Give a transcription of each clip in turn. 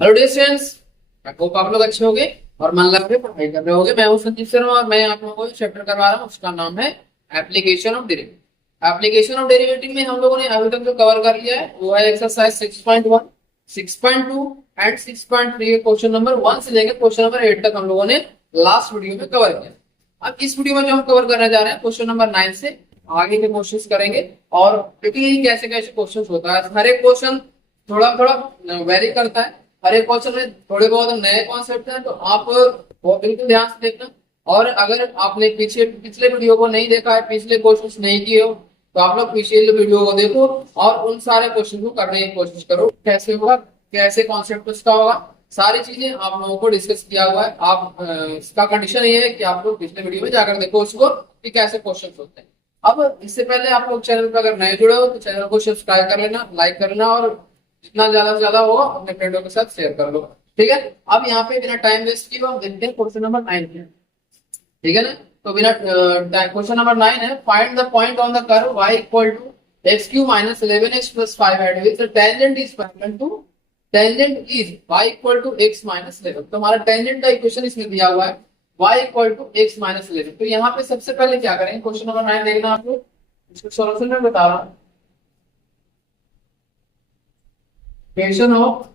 Hello dear students, I hope आप लोग अच्छे होंगे और मन लगा के पढ़ाई कर रहे होंगे। मैं हूं संदीप शर्मा और मैं आप लोगों को चैप्टर करवा रहा हूं, उसका नाम है application of derivative. Application of derivative में हम लोगों ने अभी तक जो कवर कर लिया है वो है एक्सरसाइज 6.1, 6.2 एंड 6.3। क्वेश्चन नंबर 1 से लेकर क्वेश्चन नंबर 8 तक हम लोगों ने लास्ट वीडियो में कवर किया। अब इस वीडियो में जो हम कवर करने जा रहे हैं क्वेश्चन नंबर 9 से आगे के क्वेश्चंस करेंगे। और क्योंकि कैसे कैसे क्वेश्चंस होता है, हर एक क्वेश्चन थोड़ा थोड़ा वेरी करता है, हर एक क्वेश्चन में थोड़े बहुत नए कॉन्सेप्ट हैं, तो आप वो बिल्कुल ध्यान से देखना। और अगर आपने पिछले वीडियो को नहीं देखा है, पिछले क्वेश्चंस नहीं किए हो, तो आप लोग पिछले वीडियो को देखो और उन सारे क्वेश्चन को करने की कोशिश करो। कैसे होगा, कैसे कॉन्सेप्ट उसका होगा, सारी चीजें आप लोगों को डिस्कस किया हुआ है। आप इसका कंडीशन ये है कि आप लोग पिछले वीडियो में जाकर देखो उसको कि कैसे क्वेश्चन होते हैं। अब इससे पहले आप लोग चैनल पर अगर नए जुड़े हो तो चैनल को सब्सक्राइब कर लेना, लाइक कर लेना और जितना ज्यादा से ज्यादा हो अपने फ्रेंडों के साथ शेयर कर लो। ठीक है, अब यहाँ पे बिना टाइम वेस्ट किए हम देखते हैं क्वेश्चन नंबर 9 के। ठीक है ना, तो बिना क्वेश्चन नंबर 9 है, find the point on the curve y equal to x cube minus 11x plus 5 at which the tangent is parallel to tangent is y equal to x minus 11। तो हमारा tangent का equation इसमें दिया हुआ है y equal to x minus 11। तो यहाँ पे सबसे पहले क्या करेंगे, क्वेश्चन नंबर 9 देखना आप लोग, इसको सॉल्यूशन में बता रहा हूँ। Equation of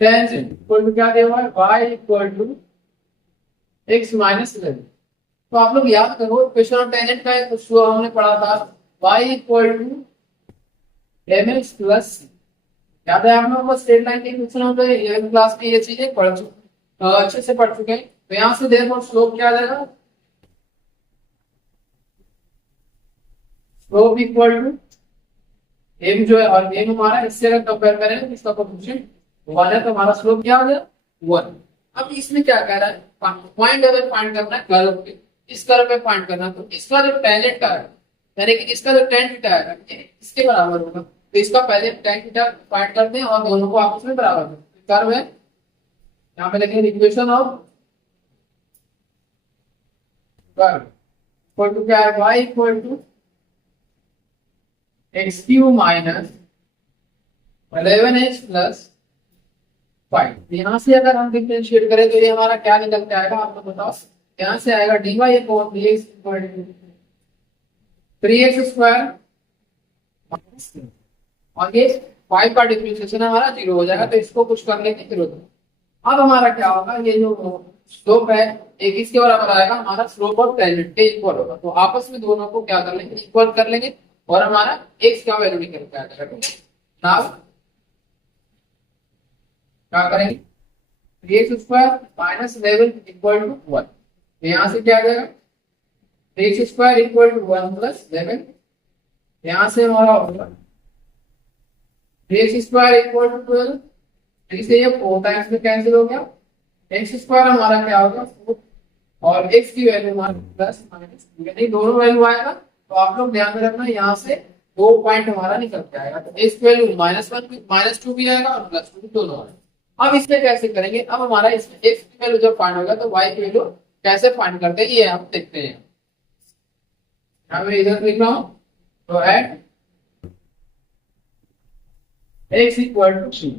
tangent equal to क्या दिया हुआ है, y equal to x minus 11। तो आप लोग याद करो इक्वेशन ऑफ टेंजेंट का जो हमने पढ़ा था y equal to mx plus c। याद है आप लोगों को स्ट्रेट लाइन के इक्वेशन हम लोग 11th क्लास में ये चीजें अच्छे से पढ़ चुके हैं। तो यहाँ से देयरफॉर स्लोप क्या आ जाएगा, स्लोप इक्वल टू m जो है, और m हमारा इससे अगर कंपेयर करें तो इसका कोएफिशिएंट 1 है, तो हमारा स्लोप क्या हो गया 1। अब इसमें क्या कह रहा है, पॉइंट अगर फाइंड करना है कर्व पे, इस कर्व पे फाइंड करना, तो इसका जो टेंजेंट का है यानी कि इसका जो tan थीटा है इसके बराबर होगा। तो इसका पहले tan थीटा फाइंड करते हैं और दोनों को आपस में बराबर करते हैं। कर्व है, यहाँ पे लिखेंगे equation of curve equal to क्या है, y equal to x cube minus 11x plus 5। यहाँ से अगर हम डिफरेंशिएट करें तो ये हमारा क्या निकल के आएगा, आप लोग बताओ। यहाँ से आएगा dy upon dx equal to 3x square और ये 5 का डिफरेंशिएशन हमारा 0 हो जाएगा, तो इसको कुछ करने की जरूरत है। अब हमारा क्या होगा, ये जो स्लोप है एक इसके बराबर आएगा, हमारा स्लोप और टेंजेंट के इक्वल होगा। तो आपस में दोनों को क्या कर लेंगे, इक्वल कर लेंगे और हमारा x का वैल्यू निकल के आ जाएगा। नाउ क्या करेंगे, 3x square minus 11 equal to 1। तो यहाँ से क्या आ जाएगा, 3x square equal to 1 plus 11। यहाँ से हमारा होगा 3x स्क्वायर इक्वल टू 12, इससे ये 4 टाइम्स में कैंसिल हो गया। x स्क्वायर हमारा क्या होगा 4 और x की वैल्यू हमारी प्लस माइनस, यानी दोनों वैल्यू आएगा। तो आप लोग ध्यान में रखना, यहाँ से 2 पॉइंट हमारा निकल के आएगा। तो x वैल्यू -1 -2 भी आएगा और +2 भी दोनों आएगा। अब इसमें कैसे करेंगे, अब हमारा इसमें x की वैल्यू जब फाइंड होगा तो y की वैल्यू कैसे फाइंड करते हैं ये हम देखते हैं। मैं इधर लिख रहा हूं, तो at x equal to 2,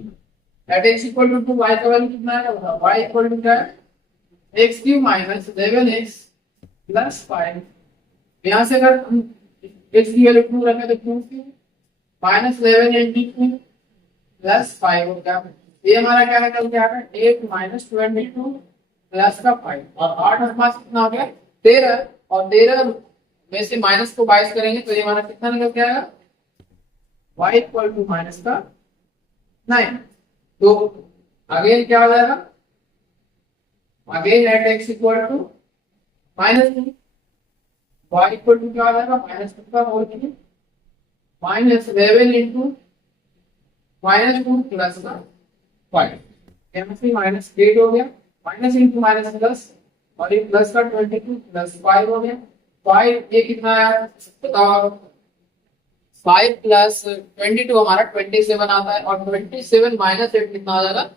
at x equal to 2 y का वैल्यू कितना है, y इक्वल टू क्या है, x cube minus 11x plus 5। यहाँ से अगर x की वैल्यू 2 रखें तो 2 क्यूब माइनस 11 इंटू 2 प्लस 5 हो गया। ये हमारा क्या निकल के आएगा 8 माइनस 22 प्लस का 5, और 8 हमारे पास कितना हो गया 13, और 13 में से माइनस को 22 करेंगे तो ये हमारा कितना निकल के आएगा, y इक्वल टू माइनस का 9। तो अगेन क्या हो जाएगा, again at x equal to minus, y equal to क्या हो जाएगा -2 का whole cube minus 11 into -2 plus का 5। यहाँ से -8 हो गया, माइनस इंटू माइनस प्लस, और ये प्लस का 22 प्लस 5 हो गया। 5 ये कितना है बताओ, 5 प्लस 22 हमारा 27 आता है, और 27 माइनस 8 कितना आ जाएगा,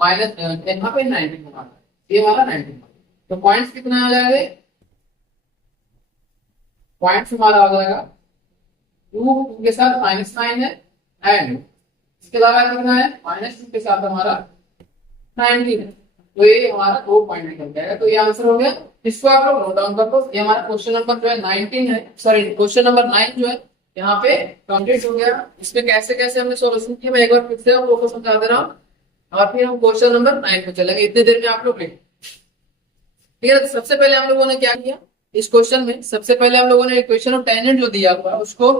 माइनस यहाँ पे 19 हमारा, ये हमारा 19। तो पॉइंट्स कितना आ जाएगा, पॉइंट्स हमारा आ जाएगा 2 के साथ -9 है एंड इसके अलावा कितना है, -2 के साथ हमारा 19 है। तो ये हमारा 2 पॉइंट निकल जाएगा। तो ये आंसर हो गया। इसको आप लोग नोट डाउन कर दो। ये हमारा क्वेश्चन नंबर जो है 19 है, सॉरी क्वेश्चन नंबर 9 जो है यहाँ पे कंप्लीट हो गया। इसमें कैसे कैसे हमने सॉल्यूशन किया मैं एक बार फिर से आप लोगों को समझा दे रहा हूँ, और फिर हम क्वेश्चन नंबर 9 पे चलेंगे। इतनी देर में आप लोग लिख, ठीक है। तो सबसे पहले हम लोगों ने क्या किया इस क्वेश्चन में, सबसे पहले हम लोगों ने इक्वेशन ऑफ टेंजेंट जो दिया हुआ है उसको,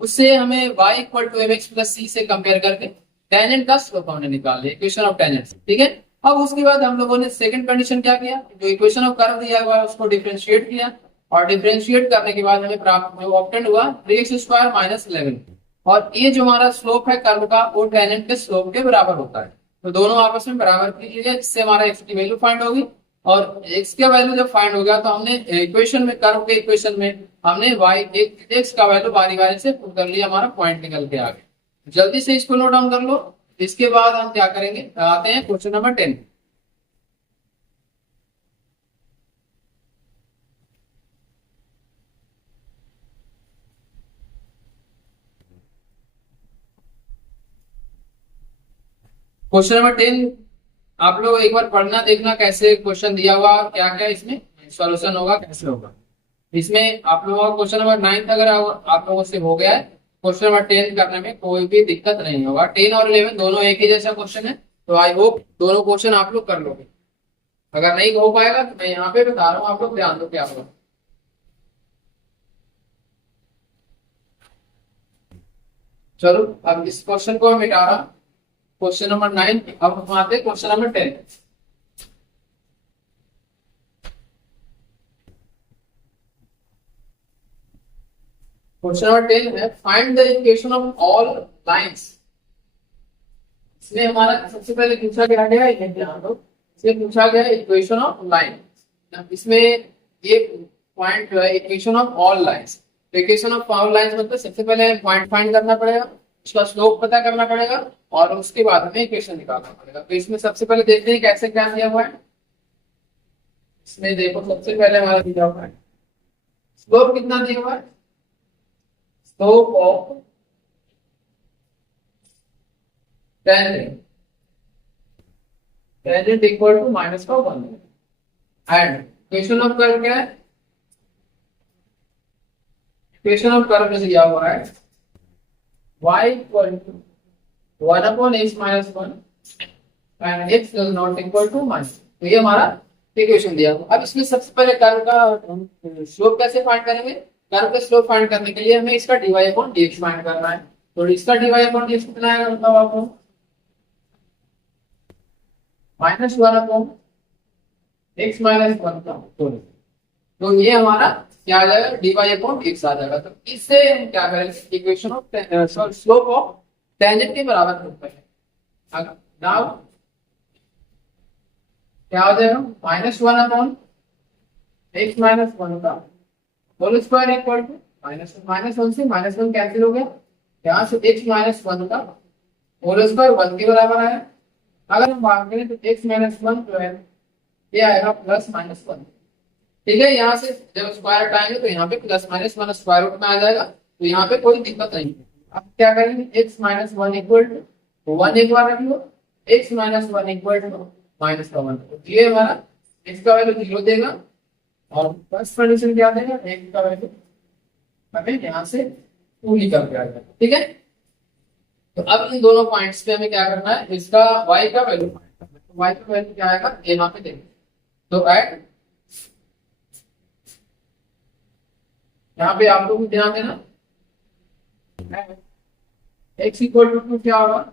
उससे हमें y equal to mx plus c से कंपेयर करके टेंजेंट का स्लोप हमने निकाल लिया इक्वेशन ऑफ टेंजेंट से, ठीक है। अब उसके बाद हम लोगों ने सेकंड कंडीशन क्या किया, जो इक्वेशन ऑफ कर्व दिया हुआ है उसको डिफरेंशिएट किया, और डिफरेंशिएट करने के बाद हमें प्राप्त जो ऑब्टेन हुआ 3x² माइनस 11, और ये जो हमारा स्लोप है कर्व का वो टेंजेंट के स्लोप के बराबर होता है। तो दोनों आपस में बराबर कीजिए, जिससे हमारा x की वैल्यू फाइंड होगी, और x का वैल्यू जब फाइंड हो गया तो हमने इक्वेशन में, कर्व के इक्वेशन में हमने x का वैल्यू बारी बारी से पुट कर लिया, हमारा पॉइंट निकल के आ गया। जल्दी से इसको नोट डाउन कर लो। इसके बाद हम क्या करेंगे, आते हैं क्वेश्चन नंबर 10। क्वेश्चन नंबर 10 आप लोग एक बार पढ़ना, देखना कैसे क्वेश्चन दिया हुआ, क्या क्या इसमें सॉल्यूशन होगा, कैसे होगा। इसमें आप लोगों का क्वेश्चन नंबर 9 अगर आप लोगों से हो गया है, क्वेश्चन नंबर 10 करने में कोई भी दिक्कत नहीं होगा। 10 और 11 दोनों एक ही जैसा क्वेश्चन है, तो आई होप दोनों क्वेश्चन आप लोग कर लोगे। अगर नहीं हो पाएगा तो मैं यहाँ पे बता रहा हूँ, आप लोग ध्यान दो क्या होगा। चलो अब इस क्वेश्चन को हम मिटा रहा, क्वेश्चन नंबर 9। अब हम आते हैं क्वेश्चन नंबर 10। क्वेश्चन नंबर 10 है find the equation of all lines. इसमें हमारा सबसे पहले पूछा गया है, ये ध्यान दो, इसमें पूछा गया है इक्वेशन ऑफ लाइन। इसमें ये पॉइंट जो है इक्वेशन ऑफ ऑल लाइंस, तो इक्वेशन ऑफ ऑल लाइंस मतलब सबसे पहले पॉइंट फाइंड करना पड़ेगा, उसका स्लोप पता करना पड़ेगा, और उसके बाद हमें इक्वेशन निकालना पड़ेगा। तो इसमें सबसे पहले देखते हैं कैसे क्या दिया हुआ है। इसमें देखो सबसे पहले हमारा दिया हुआ है स्लोप कितना दिया हुआ है, slope of tangent equal to -1, and equation of curve क्या है, इक्वेशन ऑफ कर्व में दिया हुआ है y equal to 1/x-1 and x does not equal to -। तो ये हमारा इक्वेशन दिया हुआ। अब इसमें सबसे पहले कर्व का स्लोप कैसे फाइंड करेंगे, कर्व का स्लोप फाइंड करने के लिए हमें इसका dy/dx फाइंड करना है। तो इसका dy/dx कितना आएगा बताओ आपको, -1/x-1 का होल। तो ये हमारा क्या आ जाएगा, dy/dx आ जाएगा। तो इससे हम क्या करेंगे, equation of slope of tangent के बराबर करते हैं। नाउ क्या हो जाएगा, -1/x-1 का होल स्क्वायर इक्वल टू -1 से -1 कैंसिल हो गया, यहाँ से x-1 का होल स्क्वायर 1 के बराबर आया। अगर हम बात करें तो x-1 जो है ये आएगा +-1, ठीक है। यहाँ से जब स्क्वायर हटाएंगे तो यहाँ पे +-1 स्क्वायर रूट में आ जाएगा, तो यहाँ पे कोई दिक्कत नहीं है। अब क्या करेंगे, x-1 इक्वल टू 1 एक बार रख लो, x-1 इक्वल टू -1। ये हमारा x का वैल्यू 0 देगा, और फर्स्ट कंडीशन क्या देगा, x का वैल्यू हमें यहाँ से 2 निकल के आ जाएगा, ठीक है। तो अब इन दोनों पॉइंट्स पे हमें क्या करना है, इसका y का वैल्यू फाइंड करना है। तो y का वैल्यू क्या आएगा यहाँ पे देखें, तो एट यहाँ पे आप लोग को ध्यान देना, x इक्वल टू क्या होगा,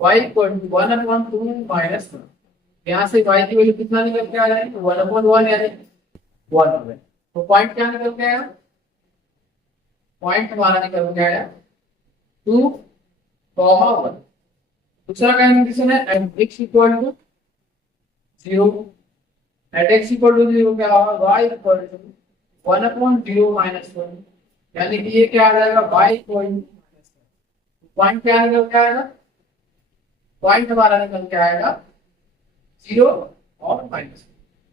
y इक्वल टू 1/2 -1। यहाँ से y की वैल्यू कितना निकल के आ जाएगी, 1/1 यानी 1। तो पॉइंट क्या निकल के आएगा, पॉइंट हमारा निकल के आया 2,1। दूसरा कंडीशन है at x equal to 0, at x equal to 0 क्या होगा, y इक्वल टू 1/0 -1, यानी कि ये क्या आ जाएगा, y इक्वल टू पॉइंट क्या निकल के आएगा, पॉइंट हमारा निकल के आएगा 0 और -।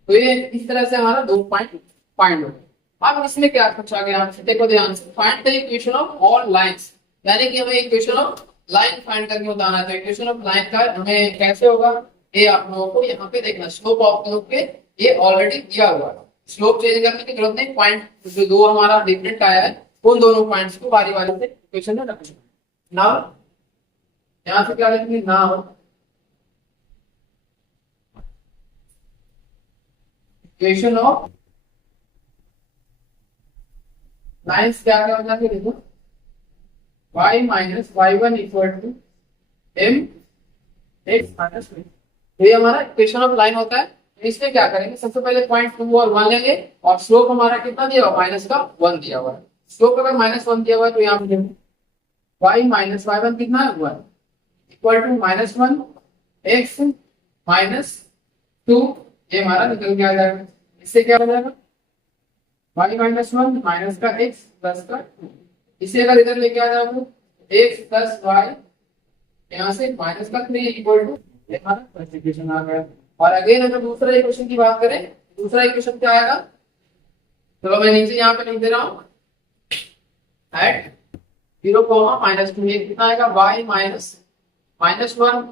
तो ये इस तरह से हमारा 2 पॉइंट फाइंड हो गया। अब इसमें क्या पूछा गया हमसे, देखो ध्यान से, find the equation of all lines, यानी कि हमें इक्वेशन ऑफ लाइन फाइंड करके बताना है। तो इक्वेशन ऑफ लाइन का हमें कैसे होगा, ये आप लोगों को यहाँ पे देखना, स्लोप ऑफ लोग के ये ऑलरेडी दिया हुआ है, स्लोप चेंज करने की जरूरत नहीं। पॉइंट जो दो हमारा डिफरेंट आया है उन दोनों पॉइंट्स को बारी बारी से इक्वेशन में रखना। नाउ यहाँ से क्या लिखेंगे, नाउ इक्वेशन ऑफ लाइन्स क्या क्या हो जाएंगे, देखो y minus y1 equal to m x minus v। ये हमारा इक्वेशन ऑफ लाइन होता है। इसमें क्या करेंगे, सबसे पहले पॉइंट 2 और 1 लेंगे और स्लोप हमारा कितना दिया हुआ, माइनस का 1 दिया हुआ है। स्लोप अगर -1 दिया हुआ है तो यहाँ पे y माइनस y1 कितना है 1 इक्वल टू -1 x माइनस 2, ये हमारा निकल के आ जाएगा। इससे क्या हो जाएगा, y माइनस 1 माइनस का x प्लस का 2। इसे अगर इधर लेके आ जाओगे x प्लस y, यहाँ से माइनस का 3 इक्वल टू, ये हमारा फर्स्ट इक्वेशन आ गया। और अगेन अगर दूसरा इक्वेशन की बात करें, दूसरा इक्वेशन क्या आएगा, चलो मैं नीचे यहाँ पे लिख दे रहा हूँ, एट 0 माइनस 2 कितना आएगा, y minus -1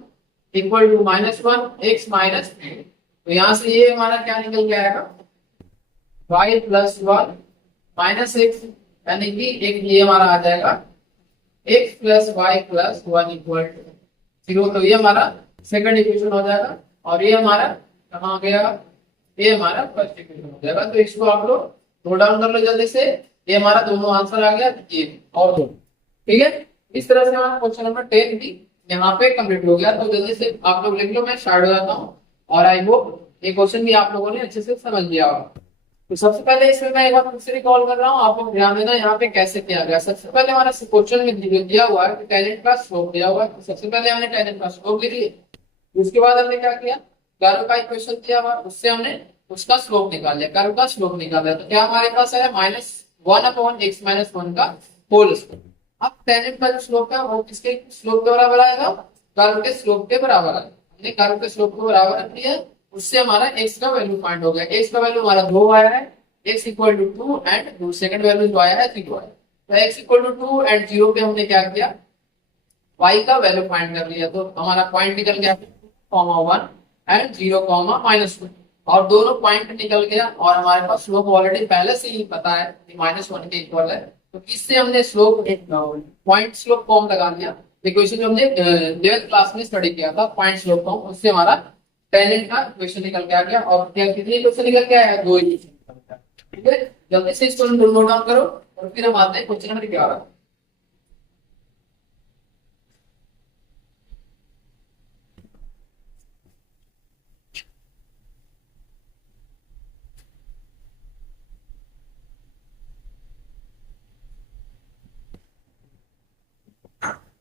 equal to -1 x minus 3। तो यहाँ से ये हमारा क्या निकल के आएगा, y प्लस 1 माइनस x, यानी कि एक ये हमारा आ जाएगा x plus y plus 1 equal to 0। तो ये हमारा सेकंड इक्वेशन हो जाएगा और ये हमारा कहाँ गया, ये हमारा फर्स्ट इक्वेशन हो जाएगा। तो इसको आप लोग नोट डाउन कर लो जल्दी से, ये हमारा दोनों आंसर आ गया ये और दो, ठीक है। इस तरह से हमारा क्वेश्चन नंबर 10 भी यहाँ पे कंप्लीट हो गया। तो जल्दी से आप लोग लिख लो, मैं स्टार्ट हो जाता हूँ और आई होप ये क्वेश्चन भी आप लोगों ने अच्छे से समझ लिया होगा। तो सबसे पहले इसमें मैं एक बार फिर से रिकॉल कर रहा हूँ, आप लोग ध्यान देना यहाँ पे कैसे किया गया। सबसे पहले हमारा क्वेश्चन में दिया हुआ है कि टेंजेंट का स्लोप दिया हुआ है, तो सबसे पहले हमने टेंजेंट का स्लोप लिख लिया। उसके बाद हमने क्या किया, कर्व का इक्वेशन दिया हुआ उससे हमने उसका स्लोप निकाल लिया, कर्व का स्लोप निकाल लिया। तो क्या हमारे पास है -1/x माइनस 1 का होल स्क्वायर। अब टेंजेंट का जो स्लोप है वो किसके स्लोप के बराबर आएगा, कर्व के स्लोप के बराबर आएगा। हमने कर्व के स्लोप को बराबर रख लिया, उससे हमारा x का वैल्यू फाइंड हो गया। x का वैल्यू हमारा 2 आया है, x equal to 2 and second value जो आया है 0 है। तो x इक्वल टू 2 एंड 0 पे हमने क्या किया, y का वैल्यू फाइंड कर लिया। तो हमारा पॉइंट निकल गया 1 एंड 0, -1 और दोनों पॉइंट निकल गया और हमारे पास स्लोप ऑलरेडी पहले से ही पता है कि -1 के इक्वल है। तो इससे हमने स्लोप पॉइंट स्लोप फॉर्म लगा लिया, इक्वेशन जो हमने 11th क्लास में स्टडी किया था, पॉइंट स्लोप फॉर्म, उससे हमारा टेंजेंट का इक्वेशन निकल के आ गया। और क्या कितने इक्वेशन निकल के आया है, 2 इक्वेशन निकल के आया। ठीक है, जल्दी से इसको नोट डाउन करो और फिर हम आते हैं क्वेश्चन नंबर 11।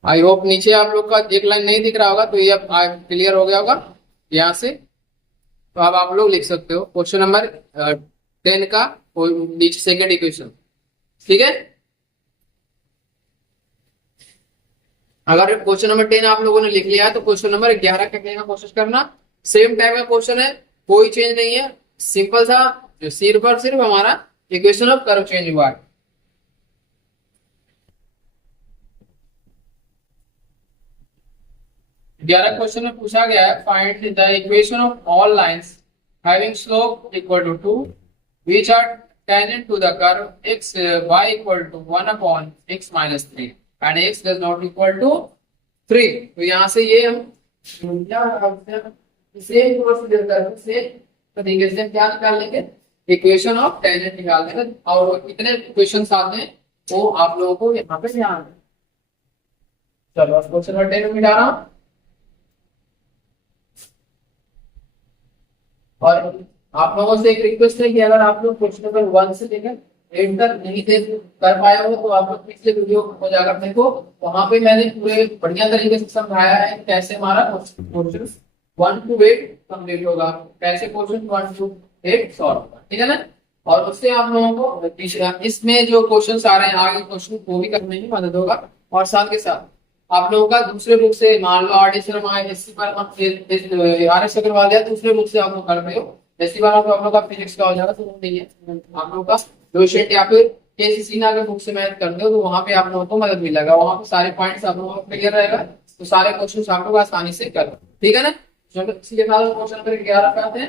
आई होप नीचे आप लोग का एक लाइन नहीं दिख रहा होगा, तो ये अब क्लियर हो गया होगा यहाँ से। तो अब आप लोग लिख सकते हो क्वेश्चन नंबर 10 का नीचे सेकंड इक्वेशन, ठीक है। अगर क्वेश्चन नंबर 10 आप लोगों ने लिख लिया है तो क्वेश्चन नंबर 11 करने का कोशिश करना। सेम टाइप का क्वेश्चन है, कोई चेंज नहीं है, सिंपल सा, जो सिर्फ और सिर्फ हमारा इक्वेशन ऑफ कर्व चेंज हुआ है। 11 क्वेश्चन में पूछा गया है, find the equation of all lines having slope equal to 2 which are tangent to the curve x y equal to 1/x minus 3 and x does not equal to 3। तो यहाँ से ये हम सेम प्रोसीजर करके तरीके से क्या निकाल लेंगे, इक्वेशन ऑफ टेंजेंट निकाल लेंगे। और कितने क्वेश्चन आते हैं वो आप लोगों को यहाँ पे ध्यान है। चलो क्वेश्चन नंबर 10 मिटा रहा हूँ और आप लोगों से एक रिक्वेस्ट है कि अगर आप लोग क्वेश्चन नंबर 1 से लेकर 8 तक नहीं कर पाए हो तो आप लोग पिछले वीडियो को जाकर देखो, वहां पे मैंने पूरे बढ़िया तरीके से समझाया है कैसे हमारा क्वेश्चन 1 to 8 कंप्लीट होगा, कैसे क्वेश्चन 1 to 8 सॉल्व होगा, ठीक है ना। और उससे आप लोगों को इसमें जो क्वेश्चन आ रहे हैं आगे क्वेश्चन वो भी करने में मदद होगा। और साथ के साथ आप लोगों का दूसरे बुक से, मान लो R D Sharma S C RS Agarwal या दूसरे बुक से आप लोग कर रहे हो, एससी वाला तो आप लोग का फिजिक्स का हो जाएगा, तो नहीं है आप लोग का डोसेंट या फिर केसीसी ने अगर बुक से मैथ करते हो तो वहां पे आप लोगों को मदद मिलेगा, वहां पे सारे पॉइंट्स आप लोगों को क्लियर रहेगा, तो सारे क्वेश्चन आप लोग आसानी से कर लो, ठीक है ना। चलो इसी के साथ क्वेश्चन नंबर 11 पे आते हैं।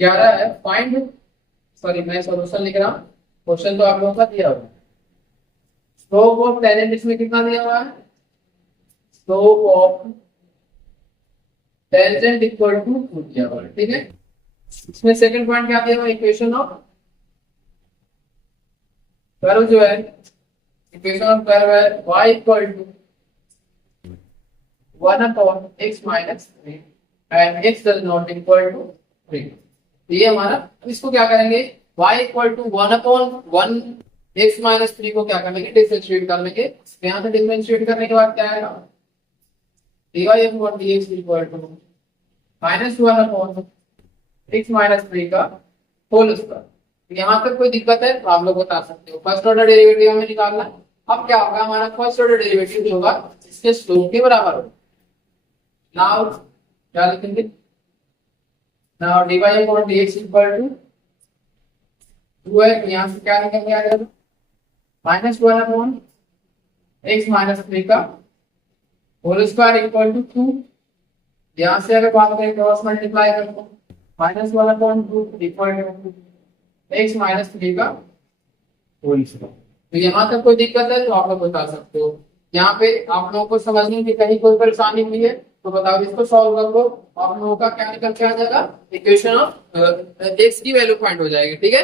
11 है फाइंड, सॉरी मैं सॉल्यूशन लिख रहा हूँ, क्वेश्चन तो आप लोगों का दिया हुआ है। स्लोप ऑफ टेन इसमें कितना दिया हुआ है, slope of tangent equal to 2 दिया हुआ है, ठीक है। इसमें सेकंड पॉइंट क्या दिया हुआ है, इक्वेशन ऑफ कर्व जो है, इक्वेशन ऑफ कर्व है y equal to 1 upon x minus 3 and x does not equal to 3। तो ये हमारा, अब इसको क्या करेंगे, y equal to 1 upon 1 x minus 3 को क्या करेंगे, डिफरेंशिएट कर लेंगे। यहाँ से डिफरेंशिएट करने के बाद क्या आएगा, dy upon dx equal to minus 1 upon x minus 3 का होल स्क्वायर। यहाँ तक कोई दिक्कत है तो आप लोग बता सकते हो। फर्स्ट ऑर्डर डेरिवेटिव हमें निकालना है। अब क्या होगा, हमारा फर्स्ट ऑर्डर डेरिवेटिव जो होगा इसके स्लोप के बराबर होगा। नाउ क्या लिखेंगे, now dy upon dx equal to 2 है, यहाँ से क्या निकल के आ जाएगा माइनस 1 अपॉन x माइनस 3 का होल स्क्वायर इक्वल टू 2। यहाँ से अगर बात करें क्रॉस मल्टीप्लाई करते हैं, minus 1 upon 2 equal to x minus 3 का होल स्क्वायर। तो यहाँ तक कोई दिक्कत है तो आप लोग बता सकते हो। यहाँ पे आप लोगों को समझने की कहीं कोई परेशानी हुई है तो बताओ, इसको सॉल्व कर लो, आप लोगों का क्या निकल के आ जाएगा, इक्वेशन ऑफ x की वैल्यू फाइंड हो जाएगी, ठीक है।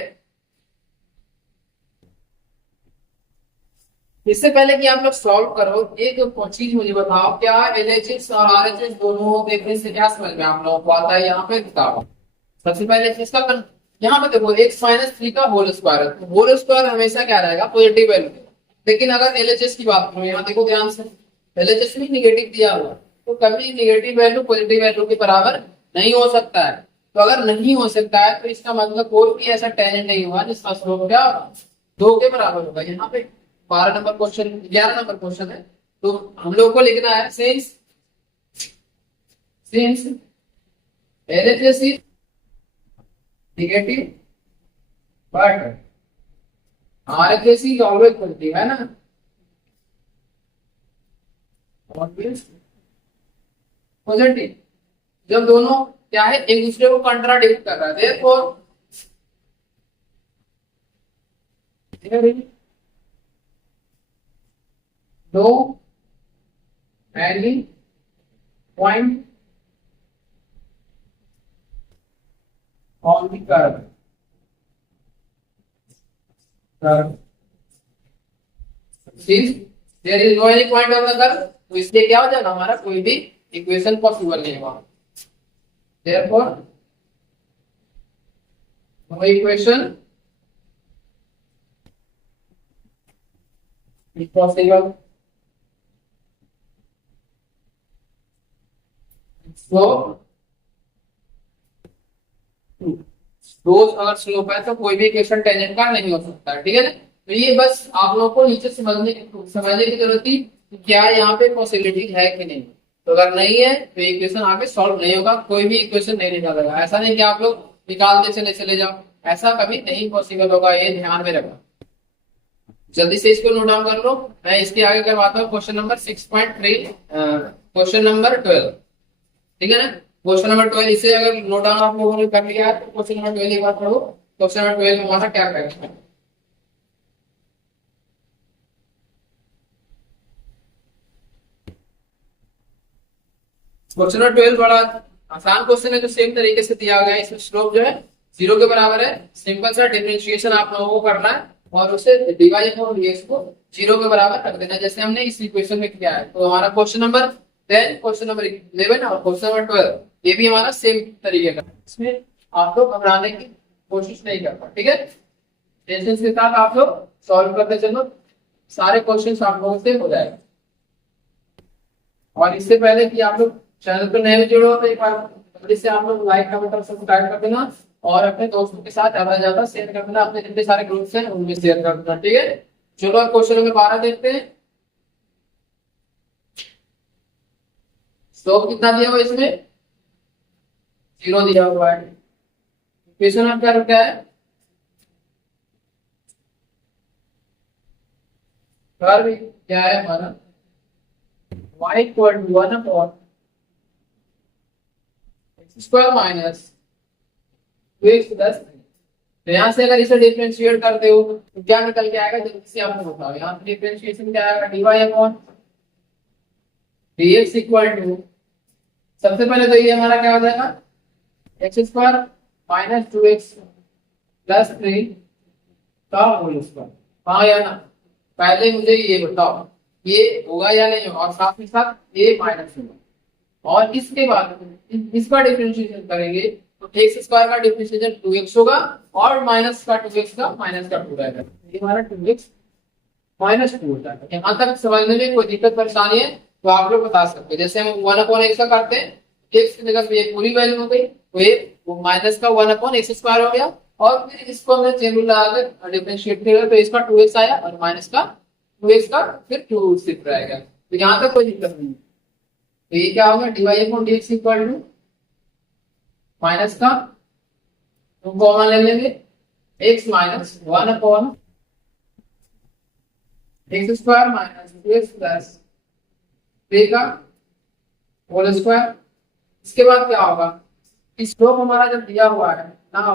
इससे पहले कि आप लोग सॉल्व करो, एक चीज मुझे बताओ, क्या एलएचएस और आरएचएस दोनों देखने से क्या समझ में आप लोगों को आता है, यहाँ पे बताओ। सबसे पहले इसका यहाँ पे देखो x माइनस 3 का होल स्क्वायर, होल स्क्वायर हमेशा क्या रहेगा, पॉजिटिव वैल्यू। लेकिन अगर एलएचएस की बात करो, यहाँ देखो ध्यान से, एलएचएस में निगेटिव दिया हुआ, तो कभी निगेटिव वैल्यू पॉजिटिव वैल्यू के बराबर नहीं हो सकता है। तो अगर नहीं हो सकता है तो इसका मतलब कोई भी ऐसा टेंजेंट नहीं हुआ जिसका स्लोप क्या 2 के बराबर होगा। यहाँ पे 12 नंबर क्वेश्चन, 11 नंबर क्वेश्चन है, तो हम लोग को लिखना है since LHS is negative but RHS is always positive, है ना, पॉजिटिव। जब दोनों क्या है, एक दूसरे को कंट्राडिक्ट कर रहा है, therefore no any point on the curve since there is no any point on the curve, तो इसलिए क्या हो जाएगा, हमारा कोई भी इक्वेशन पॉसिबल नहीं होगा। therefore no equation is possible। so रोज अगर स्लोप है तो कोई भी इक्वेशन टेंजेंट का नहीं हो सकता, ठीक है ना। तो ये बस आप लोगों को नीचे समझने की जरूरत थी कि क्या यहाँ पे पॉसिबिलिटी है कि नहीं। तो अगर नहीं है तो इक्वेशन आगे सॉल्व नहीं होगा, कोई भी इक्वेशन नहीं निकालेगा। ऐसा नहीं कि आप लोग निकालते चले जाओ, ऐसा कभी नहीं पॉसिबल होगा, ये ध्यान में रखना। जल्दी से इसको नोट डाउन कर लो। मैं इसके आगे करवाता हूँ क्वेश्चन नंबर 6.3, क्वेश्चन नंबर 12, ठीक है ना। क्वेश्चन नंबर 12 इसे अगर नोट डाउन आप लोगों ने कर लिया है तो क्वेश्चन नंबर 12 एक बार पढ़ो। क्वेश्चन नंबर 12 में हमारा क्या करेंगे, क्वेश्चन नंबर 12 बड़ा आसान क्वेश्चन है जो सेम तरीके से दिया गया है। इसमें स्लोप जो है 0 के बराबर है। सिंपल सा डिफरेंशिएशन आप लोगों को करना है और उसे डिवाइड अपॉन dx को 0 के बराबर रख देना, जैसे हमने इस इक्वेशन में किया है। तो हमारा क्वेश्चन नंबर 10, क्वेश्चन नंबर 11 और क्वेश्चन नंबर 12 ये भी हमारा सेम तरीके का। इसमें आप लोग घबराने की कोशिश नहीं करना, ठीक है। पेशेंस के साथ आप लोग सॉल्व करते चलो, सारे क्वेश्चंस आप लोगों से हो जाएगा। और इससे पहले कि आप लोग चैनल पर नए जुड़ो तो एक बार जल्दी से आप लोग लाइक कमेंट और सब्सक्राइब कर देना और अपने दोस्तों के साथ ज्यादा शेयर कर देना, अपने जितने सारे ग्रुप्स हैं उनमें शेयर कर देना, ठीक है। चलो क्वेश्चन नंबर 12 देखते हैं। स्लोप कितना दिया हुआ इसमें, 0 दिया हुआ है। इक्वेशन आप क्या रखा है, कर्व क्या है हमारा, y equal to 1 upon x square minus 2x plus 3। तो यहाँ से अगर इसे डिफरेंशिएट करते हो तो क्या निकल के आएगा, जल्दी से आपको बताओ। यहाँ पे डिफरेंशिएशन क्या आएगा, dy upon dx equal to, सबसे पहले तो ये हमारा क्या हो जाएगा, x square minus 2x plus 3 का होल स्क्वायर। हाँ या ना, पहले मुझे ये बताओ ये होगा या नहीं होगा, और साथ ही साथ ये माइनस होगा। और इसके बाद इसका डिफरेंशिएशन करेंगे तो एक्स स्क्वायर का डिफरेंशिएशन 2x होगा और माइनस का 2x का माइनस का 2 रहेगा। ये हमारा 2x माइनस 2 होता है। यहाँ तक समझने में कोई दिक्कत परेशानी है तो आप लोग बता सकते हैं। जैसे हम 1 अपॉन एक्स का करते हैं, एक्स की जगह पे ये पूरी वैल्यू हो गई तो ये माइनस का 1 अपॉन एक्स स्क्वायर हो गया, और फिर इसको हमने चेन रूल लगाकर डिफरेंशिएट किया तो इसका 2x आया और माइनस का 2x का फिर 2 सिर्फ रहेगा। तो यहाँ तक कोई दिक्कत नहीं। तो ये क्या होगा, dy upon dx equal to minus का तो कॉमन ले लेंगे x minus 1 upon x square minus 2x plus 3 का होल स्क्वायर। इसके बाद क्या होगा, स्लोप हमारा जब दिया हुआ है ना,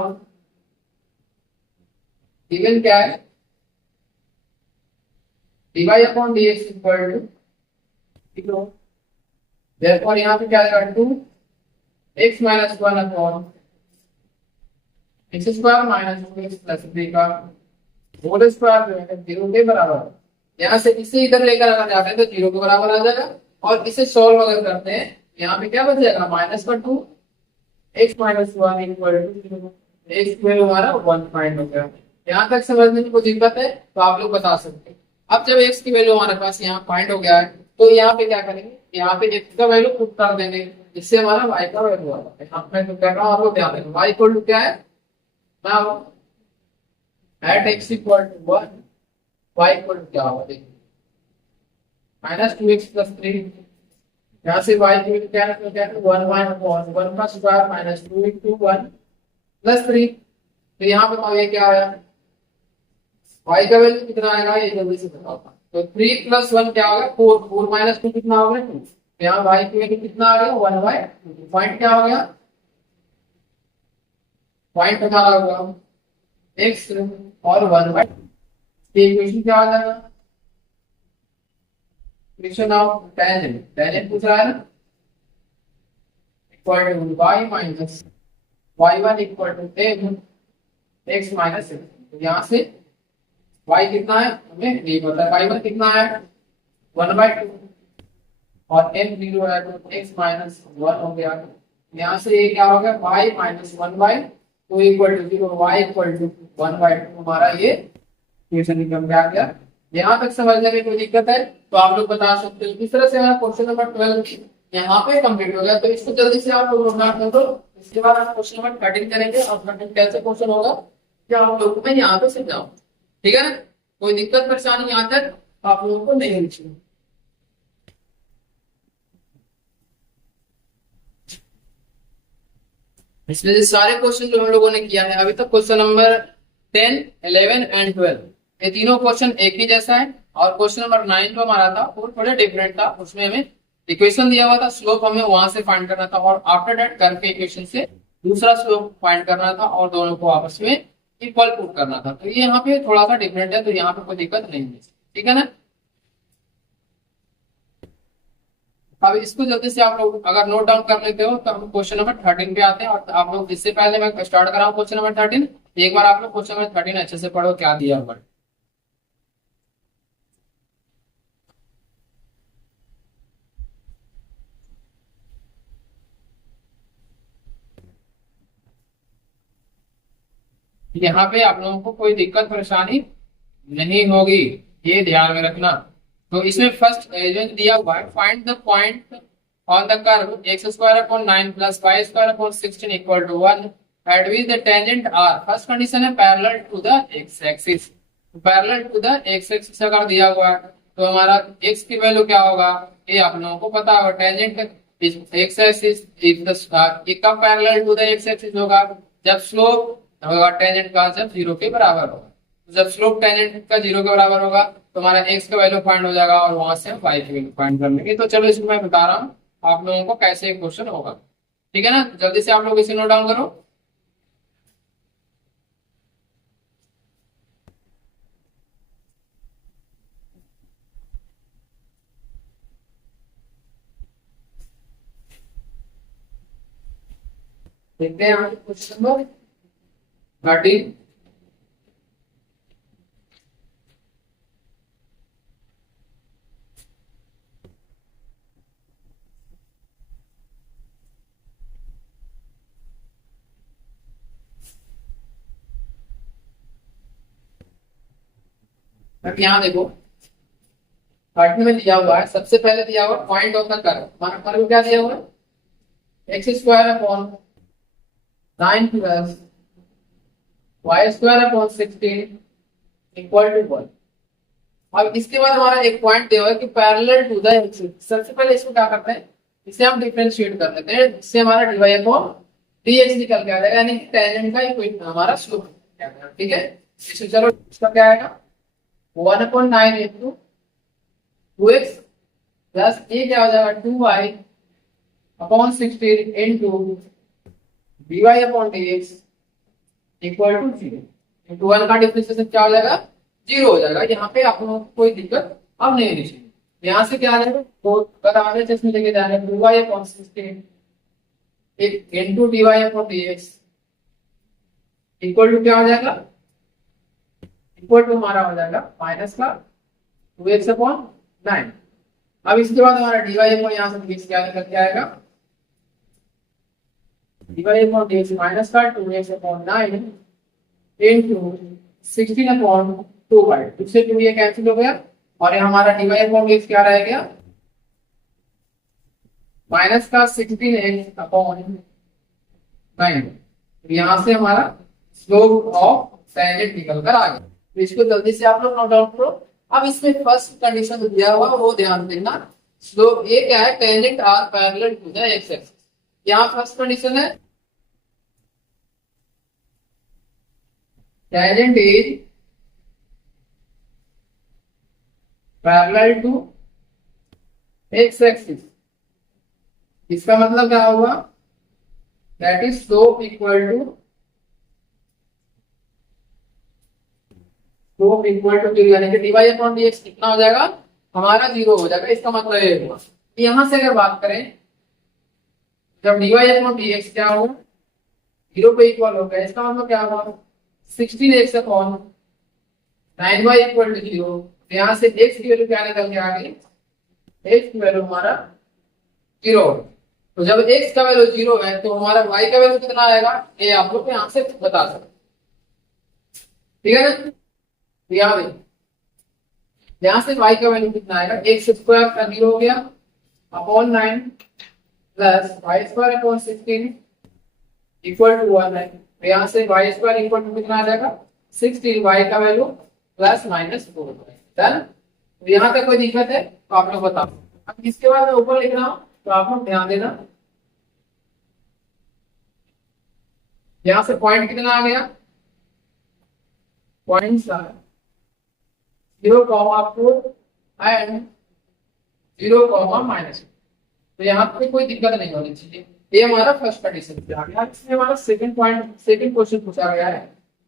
गिवन क्या है, dy upon dx equal to, therefore यहाँ पे क्या आएगा 2x minus 1 upon x square minus 2x plus 3 का होल स्क्वायर जो है 0 के बराबर है। यहाँ से इसे इधर लेकर अगर जाते हैं तो 0 के बराबर आ जाएगा, और इसे सॉल्व अगर करते हैं यहाँ पे क्या बच जाएगा, माइनस का 2 x minus 1 equal to x में हमारा 1 फाइंड हो गया। यहाँ तक समझने में कोई दिक्कत है तो आप लोग बता सकते हैं। अब जब x की वैल्यू हमारे पास यहाँ फाइंड हो गया है तो यहाँ पे क्या करेंगे, यहाँ पे x का वैल्यू पुट कर देंगे, इससे हमारा y का वैल्यू आ रहा है। यहाँ पे तो कर रहा हूँ, आपको ध्यान देना, y इक्वल टू क्या है, now at x equal to 1 y equal to क्या होगा, देखिए माइनस 2x प्लस 3। यहाँ से y की वैल्यू क्या है, 1 माइनस 1 का स्क्वायर माइनस 2 into 1 प्लस 3। तो यहाँ पे बताओ ये क्या आया, y का वैल्यू कितना आएगा ये जल्दी से बताओ। तो 3 प्लस 1 क्या होगा, 4, 4 माइनस 2 कितना हो गया 2। यहाँ y की वैल्यू कितना आ गया 1/2। पॉइंट क्या हो गया, पॉइंट हमारा होगा x और 1/2। इक्वेशन क्या हो जाएगा, इक्वेशन ऑफ टेंजेंट, टेंजेंट पूछ रहा है ना, equal to y minus y1 equal to x minus 6। तो यहाँ से y कितना है हमें नहीं पता, y1 कितना है 1/2 और m 0 है तो x माइनस 1 हो गया। यहाँ से ये क्या हो गया, y minus 1/2 equal to 0, y equal to 1/2 हमारा ये इक्वेशन निकल के आ गया। यहाँ तक समझने में कोई दिक्कत है तो आप लोग बता सकते हो। इस तरह से हमारा क्वेश्चन नंबर 12 यहाँ पे कंप्लीट हो गया। तो इसको जल्दी से आप लोग नोट डाउन करो। इसके बाद हम क्वेश्चन नंबर 13 करेंगे, और 13 कैसे क्वेश्चन होगा क्या आप लोगों को मैं यहाँ पे समझाऊं, ठीक है ना। कोई दिक्कत परेशानी यहाँ तक आप लोगों को नहीं होनी चाहिए। इसमें से सारे क्वेश्चन जो हम लोगों ने किया है अभी तक, क्वेश्चन नंबर 10, 11 एंड 12, ये तीनों क्वेश्चन एक ही जैसा है। और क्वेश्चन नंबर 9 जो हमारा था वो थोड़ा डिफरेंट था, उसमें हमें इक्वेशन दिया हुआ था, स्लोप हमें वहां से फाइंड करना था, और आफ्टर दैट कर्व के इक्वेशन से दूसरा स्लोप फाइंड करना था, और दोनों को आपस में इक्वल पुट करना था। तो ये यहाँ पे थोड़ा सा डिफरेंट है, तो यहाँ पे कोई दिक्कत नहीं है, ठीक है ना। अब इसको जल्दी से आप लोग अगर नोट डाउन कर लेते हो तो हम क्वेश्चन नंबर 13 पे आते हैं। और आप लोग इससे पहले मैं स्टार्ट कराऊं क्वेश्चन नंबर 13, एक बार आप लोग क्वेश्चन नंबर 13 अच्छे से पढ़ो क्या दिया हुआ है। यहाँ पे आप लोगों को कोई दिक्कत परेशानी नहीं होगी, ये ध्यान में रखना। तो इसमें फर्स्ट जो दिया हुआ है, find the point on the curve x square upon 9 plus y square upon 16 equal to 1 at which the tangent are. First condition है parallel to the x axis. Parallel to the x axis अगर दिया हुआ है तो हमारा x की value क्या होगा, ये आप लोगों को पता होगा। टेंजेंट एक्स एक्सिस कब parallel to the x axis होगा, जब स्लोप होगा टेंजेंट का जब 0 के बराबर होगा। जब स्लोप टेंजेंट का 0 के बराबर होगा तो तो हमारा एक्स का वैल्यू फाइंड हो जाएगा और वहां से हम वाई की वैल्यू फाइंड कर लेंगे। तो चलो इसमें मैं बता रहा हूँ आप लोगों को कैसे क्वेश्चन होगा, ठीक है ना। जल्दी से आप लोग इसे नोट डाउन करो। देखते हैं यहाँ क्वेश्चन नंबर 13। अब यहाँ देखो 13 में दिया हुआ है, सबसे पहले दिया हुआ पॉइंट ऑफ द कर्व। हमारा कर्व क्या दिया हुआ है, x square upon 9 plus y square upon 16 equal to 1। अब इसके बाद हमारा एक पॉइंट दिया हुआ है कि पैरेलल टू द एक्सिस। सबसे पहले इसको क्या करते हैं, इसे हम डिफरेंशिएट कर लेते हैं, इससे हमारा dy अपॉन dx निकल के आ जाएगा, यानी टेंजेंट का इक्वेशन हमारा स्लोप, ठीक है। इसको चलो इसका क्या आएगा 1/9 इंटू 2x प्लस ये क्या हो जाएगा 2y upon 16 into dy upon dx equal to 0। Into 1 का डिफरेंशिएशन क्या हो जाएगा 0 हो जाएगा। यहाँ पे आप लोगों को कोई दिक्कत अब नहीं होनी चाहिए। यहाँ से क्या आ जाएगा, तो अगर आगे से इसमें लेके जाएंगे 2y upon 16 into dy upon dx equal to क्या हो जाएगा, इक्वल टू हमारा हो जाएगा माइनस का 2x अपॉन 9। अब इसके बाद हमारा dy अपॉन यहाँ से dx क्या निकल के आएगा, dy अपॉन dx माइनस का 2x upon 9 into 16 upon 2y। इससे 2 ये कैंसिल हो गया और ये हमारा dy अपॉन dx क्या रह गया, माइनस का 16x अपॉन 9। यहाँ से हमारा स्लोप ऑफ टेंजेंट निकल कर आ गया। तो इसको जल्दी से आप लोग नोट डाउन करो। अब इसमें फर्स्ट कंडीशन दिया हुआ वो ध्यान देना, स्लोप ए क्या है, tangent are parallel to the x axis. यहाँ फर्स्ट कंडीशन है tangent is parallel to x axis. इसका मतलब क्या हुआ, that is slope equal to 0, यानी कि dy अपॉन dx कितना हो जाएगा हमारा 0 हो जाएगा। इसका मतलब ये हुआ, यहां से अगर बात करें जब dy अपॉन dx क्या होगा 0 पे इक्वल हो गया, इसका मतलब क्या हुआ 16x upon 9y equal to 0। यहाँ से x की वैल्यू क्या निकल के आ गई, x की वैल्यू हमारा 0। तो जब x का वैल्यू 0 है तो हमारा y का वैल्यू कितना आएगा, ये आप लोग यहाँ से बता सकते, ठीक है ना। यहाँ यहाँ से y का वैल्यू कितना आएगा, एक्स स्क्वायर का 0 हो गया upon 9 plus y square upon 16 equal to 1 है। तो यहाँ से वाई स्क्वायर इक्वल टू कितना आ जाएगा 16, y का वैल्यू प्लस माइनस 4। डन। तो यहाँ तक कोई दिक्कत है तो आप लोग बताओ। अब इसके बाद मैं ऊपर लिख रहा हूँ तो आप लोग ध्यान देना, यहाँ से पॉइंट कितना आ गया, पॉइंट 0,4 एंड 0,-। तो यहाँ पे कोई दिक्कत नहीं होनी चाहिए। ये हमारा फर्स्ट कंडीशन आ गया। इसमें हमारा सेकंड क्वेश्चन पूछा गया है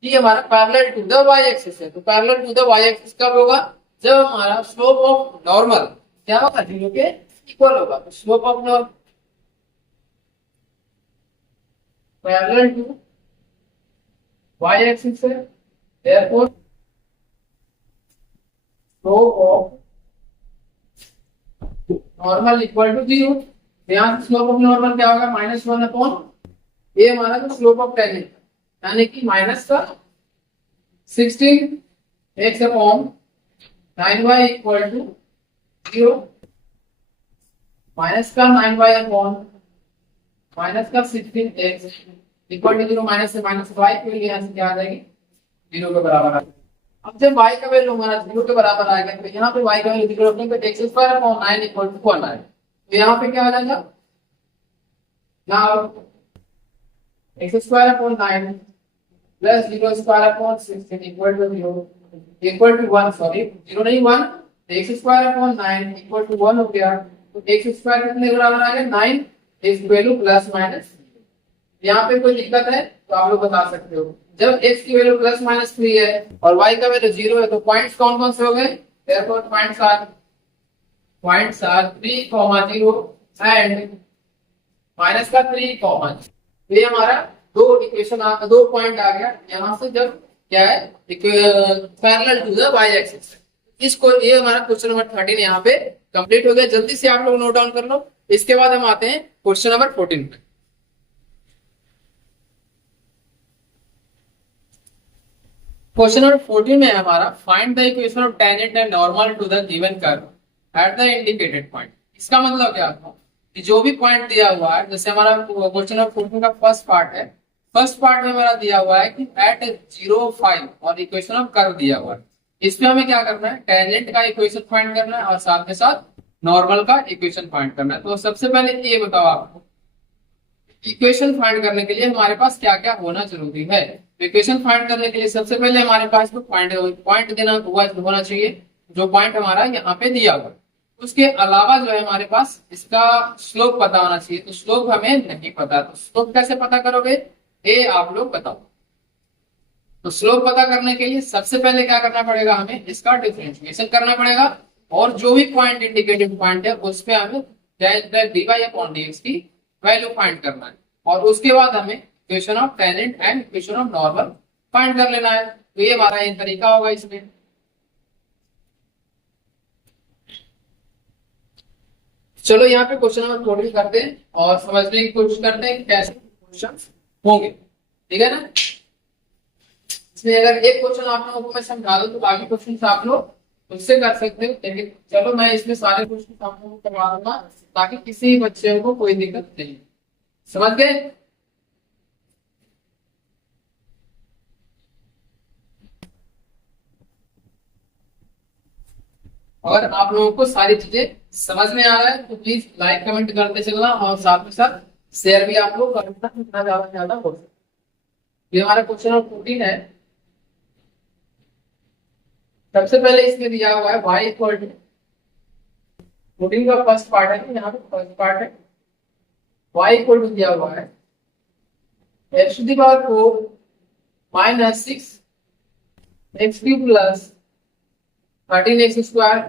कि हमारा parallel to the y axis है। तो parallel to the y axis कब होगा, जब हमारा स्लोप ऑफ नॉर्मल क्या होगा 0 के इक्वल होगा। तो slope of normal parallel to y axis है, therefore slope of normal equal to 0। यहाँ से स्लोप ऑफ नॉर्मल क्या होगा -1 अपॉन ये हमारा जो स्लोप ऑफ टेंजेंट यानी कि माइनस का 16x upon 9y equal to 0 minus का 9y अपॉन माइनस का 16x इक्वल टू 0 माइनस से माइनस y के लिए यहाँ से क्या आ जाएगी 0 के बराबर आ जाएगी। अब जब y का वैल्यू हमारा 0 के बराबर आएगा तो यहाँ पे y का वैल्यू 0 रखने पे x square upon 9 equal to 1 आएगा। तो यहाँ पे क्या आ जाएगा, now x square upon 9 plus 0 square upon 16 equal to 0 equal to 1, sorry 0 नहीं 1, x square upon 9 equal to 1 हो गया। तो एक्स स्क्वायर कितने के बराबर आ गया 9, एक्स वैल्यू प्लस माइनस। यहाँ पे कोई दिक्कत है तो आप लोग बता सकते हो। जब x की वैल्यू प्लस माइनस 3 है और y का वैल्यू 0 है तो पॉइंट्स कौन कौन से हो गए, therefore points are 3,0 and minus का 3, तो ये हमारा दो पॉइंट आ गया यहाँ से, जब क्या है parallel to the y axis. इसको ये हमारा क्वेश्चन नंबर 13 यहाँ पे कंप्लीट हो गया। जल्दी से आप लोग नोट डाउन कर लो। इसके बाद हम आते हैं क्वेश्चन नंबर 14 पे। क्वेश्चन नंबर 14 में हमारा find the equation of tangent and normal to the given curve at the indicated point. इसका मतलब क्या था कि जो भी पॉइंट दिया हुआ है, जैसे हमारा क्वेश्चन नंबर 14 का फर्स्ट पार्ट है, फर्स्ट पार्ट में हमारा दिया हुआ है कि एट 0,5 और इक्वेशन ऑफ कर्व दिया हुआ है। इसमें हमें क्या करना है, टेंजेंट का इक्वेशन फाइंड करना है और साथ के साथ नॉर्मल का इक्वेशन फाइंड करना है। तो सबसे पहले ये बताओ आपको, इक्वेशन फाइंड करने के लिए हमारे पास क्या क्या होना जरूरी है। इक्वेशन फाइंड करने के लिए सबसे पहले हमारे पास पॉइंट देना होना चाहिए, जो पॉइंट हमारा यहाँ पे दिया हुआ। उसके अलावा जो है हमारे पास इसका स्लोप पता होना चाहिए, तो स्लोप हमें नहीं पता। तो स्लोप कैसे पता करोगे, ये आप लोग बताओ। तो स्लोप पता करने के लिए सबसे पहले क्या करना पड़ेगा, हमें इसका डिफरेंशिएशन करना पड़ेगा और जो भी पॉइंट इंडिकेटेड पॉइंट है उस पे हमें dy अपॉन dx की वैल्यू फाइंड करना है और उसके बाद हमें equation of tangent and equation of normal find कर लेना है। तो ये हमारा ये तरीका होगा इसमें। चलो यहाँ पे क्वेश्चन नंबर 14 करते हैं और समझने की कोशिश करते हैं कि कैसे क्वेश्चन होंगे, ठीक है ना। इसमें अगर एक क्वेश्चन आप लोगों को मैं समझा दूं तो बाकी क्वेश्चन आप लोग उससे कर सकते हो, लेकिन चलो मैं इसमें सारे क्वेश्चन आप लोगों को करवा दूंगा ताकि किसी बच्चे को कोई दिक्कत नहीं। समझ गए। अगर आप लोगों को सारी चीजें समझ में आ रहा है तो प्लीज लाइक कमेंट करते चलना और साथ में साथ शेयर भी आप लोग करना जितना ज्यादा से ज्यादा हो सके। ये हमारा क्वेश्चन नंबर 14 है। सबसे पहले इसमें दिया हुआ है y इक्वल टू 14 का फर्स्ट पार्ट है, यहाँ पे फर्स्ट पार्ट है, y इक्वल टू दिया हुआ है x to the power 4 minus 6 x cube plus 13x square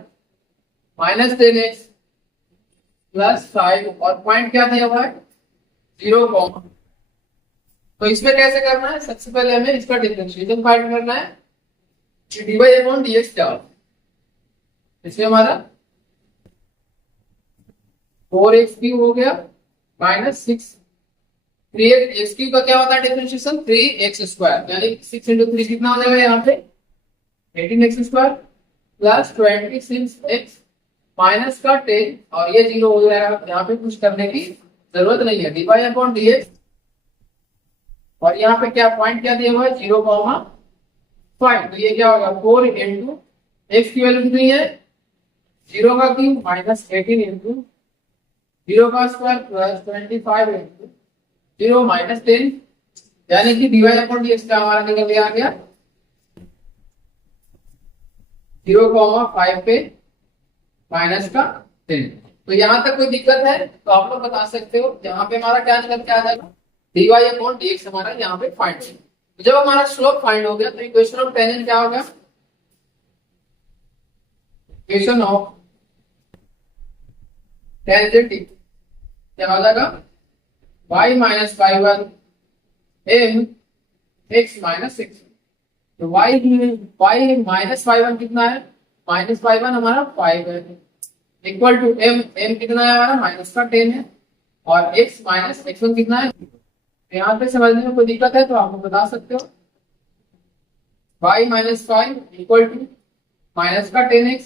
minus 10x plus 5 और पॉइंट क्या दिया हुआ है 0, तो इसमें कैसे करना है, सबसे पहले हमें इसका डिफरेंशिएशन फाइंड करना है। dy अपॉन dx क्या होता है, इसमें हमारा 4x क्यूब हो गया माइनस 6 3x क्यूब का क्या होता है डिफरेंशिएशन 3x स्क्वायर, यानी 6 इंटू 3 कितना हो जाएगा यहाँ पे 18x square plus 26x minus का 10 और ये 0 हो जाएगा। यहाँ पे कुछ करने की जरूरत नहीं है, dy अपॉन dx और यहाँ पे क्या पॉइंट क्या दिया हुआ है 0,5, तो ये क्या होगा 4 इंटू एक्स की वैल्यू कितनी है 0 का क्यूब माइनस 18 इंटू 0 का स्क्वायर प्लस 25 इंटू 0 माइनस 10, यानी कि dy अपॉन dx का हमारा निकल के आ गया 0,5 पे माइनस का 10। तो यहाँ तक कोई दिक्कत है तो आप लोग बता सकते हो। यहाँ पे हमारा क्या निकल के आ जाएगा dy अपॉन dx हमारा यहाँ पे फाइंड है। तो जब हमारा स्लोप फाइंड हो गया तो इक्वेशन ऑफ टेंजेंट क्या होगा, इक्वेशन ऑफ टेंजेंट क्या हो जाएगा y minus y1 m x minus 6। तो y माइनस y1 कितना है माइनस y1 हमारा 5 है इक्वल टू m कितना है हमारा माइनस का 10 है और x माइनस x1 कितना है। यहाँ पे समझने में कोई दिक्कत है तो आप बता सकते हो। y minus 5 equal to minus का 10x,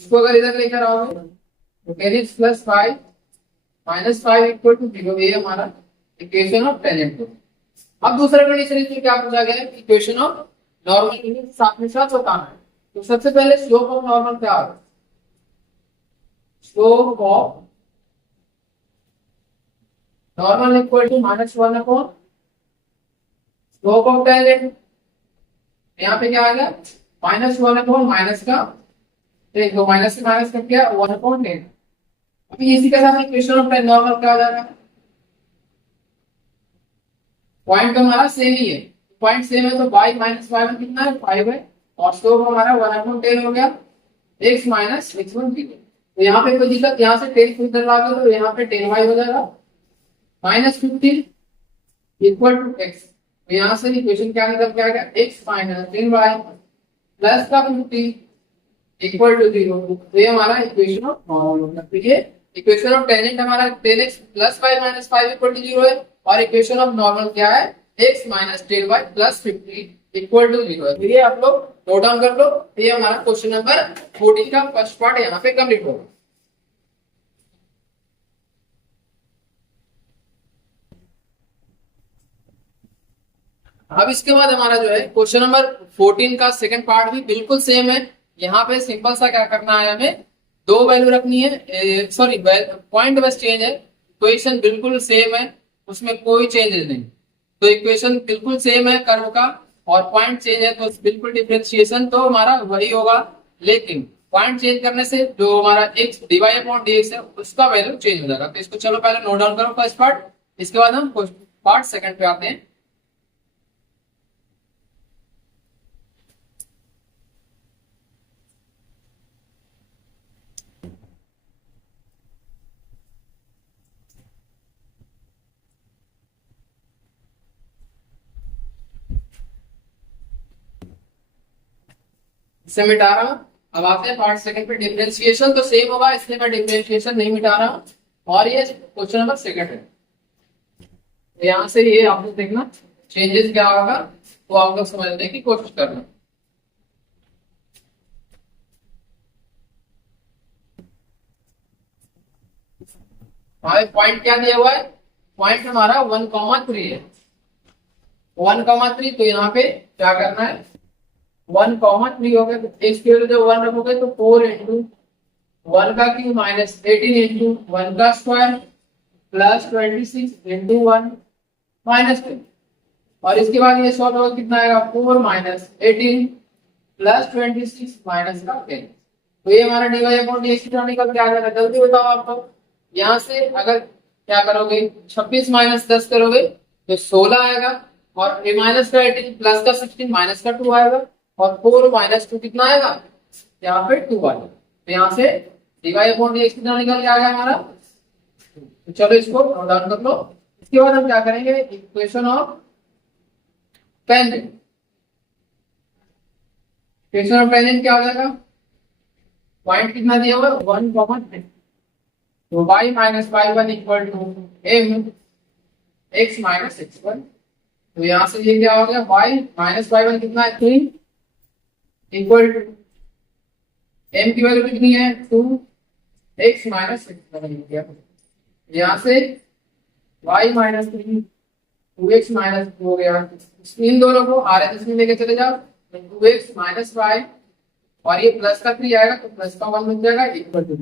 इसको अगर इधर लेकर आओगे तो 10x plus 5 minus 5 equal to 0, ये हमारा इक्वेशन ऑफ टेंजेंट। अब दूसरा कंडीशन इसमें क्या पूछा गया है, इक्वेशन ऑफ नॉर्मल साथ में साथ बताना है। तो सबसे पहले स्लोप ऑफ नॉर्मल क्या होगा, slope of normal equal to minus 1 upon slope of tangent, यहाँ पे क्या आ गया -1/, माइनस का देखो, माइनस से माइनस कर क्या 1/10। अभी इसी के साथ इक्वेशन ऑफ टेन नॉर्मल क्या हो जाएगा, पॉइंट तो हमारा सेम ही है, पॉइंट सेम है तो y माइनस वाई वन कितना है 5 है, और स्लोप हमारा 1/10 हो गया, x माइनस x1 ठीक है। तो यहाँ पे कोई दिक्कत, यहाँ से 10 इधर ला दो तो यहाँ पे 10y हो जाएगा, -15 इक्वल टू x। तो यहाँ से इक्वेशन क्या निकल के आएगा, x माइनस 10y प्लस का 15 इक्वल टू 0। तो ये हमारा इक्वेशन ऑफ नॉर्मल होगा। तो ये इक्वेशन ऑफ टेंजेंट हमारा 10x plus y minus 5 equal to 0 है, और इक्वेशन ऑफ नॉर्मल क्या है, x minus 10y plus 15 equal to 0 है। तो ये आप लोग नोट डाउन कर लो। ये हमारा क्वेश्चन नंबर 14 का फर्स्ट पार्ट यहाँ पे कंप्लीट होगा। अब इसके बाद हमारा जो है क्वेश्चन नंबर 14 का सेकंड पार्ट भी बिल्कुल सेम है। यहाँ पे सिंपल सा क्या करना है, हमें दो वैल्यू रखनी है, सॉरी पॉइंट बस चेंज है, इक्वेशन बिल्कुल सेम है, उसमें कोई चेंजेस नहीं। तो इक्वेशन बिल्कुल सेम है कर्व का, और पॉइंट चेंज है तो बिल्कुल डिफरेंशिएशन तो हमारा वही होगा, लेकिन पॉइंट चेंज करने से जो हमारा x डिवाइड अपॉन dx है उसका वैल्यू चेंज हो जाएगा। तो इसको चलो पहले नोट डाउन करो फर्स्ट पार्ट, इसके बाद हम पार्ट सेकंड पे आते हैं। इसे मिटा रहा हूं। अब आते हैं पार्ट सेकंड पे। डिफरेंशिएशन तो सेम होगा, इसलिए मैं डिफरेंशिएशन नहीं मिटा रहा हूं। और ये क्वेश्चन नंबर सेकंड है, यहां से ये आप लोग देखना चेंजेस क्या होगा, वो आप लोग समझने की कोशिश करना। हमारे पॉइंट क्या दिया हुआ है, पॉइंट हमारा 1,3 है, 1,3। तो यहाँ पे क्या करना है, 1,3 हो गया तो x की वैल्यू जब 1 रखोगे तो 4 इंटू 1 का क्यूब माइनस 18 इंटू 1 का स्क्वायर प्लस 26 इंटू 1 माइनस 2। और इसके बाद ये सॉल्व होगा, कितना आएगा 4 माइनस 18 प्लस 26 माइनस का 10। तो ये हमारा डीवाई अपॉन डी एक्स निकल के आ जाएगा। जल्दी बताओ आप लोग, यहाँ से अगर क्या करोगे 26 माइनस 10 करोगे तो 16 आएगा, और ये माइनस का 18 प्लस का 16 माइनस का 2 आएगा, और 4 माइनस 2 कितना आएगा, यहाँ पे 2 आएगा। तो यहाँ से डीवाई अपॉन डी एक्स कितना निकल के आ गया हमारा। तो चलो इसको नोट डाउन कर लो। इसके बाद हम क्या करेंगे, equation of tangent. Equation of tangent क्या हो जाएगा, पॉइंट कितना दिया हुआ है 1,3, तो y minus y1 equal to m x minus x1। तो यहाँ से ये क्या हो गया, y माइनस y1 कितना है 3 इक्वल टू m की वैल्यू कितनी है 2 x माइनस x1। यहाँ से y माइनस 3 2x माइनस हो गया, इन दोनों को आर एच में लेके चले जाओ, 2x माइनस y, और ये प्लस का 3 आएगा तो प्लस का 1 बन जाएगा इक्वल टू।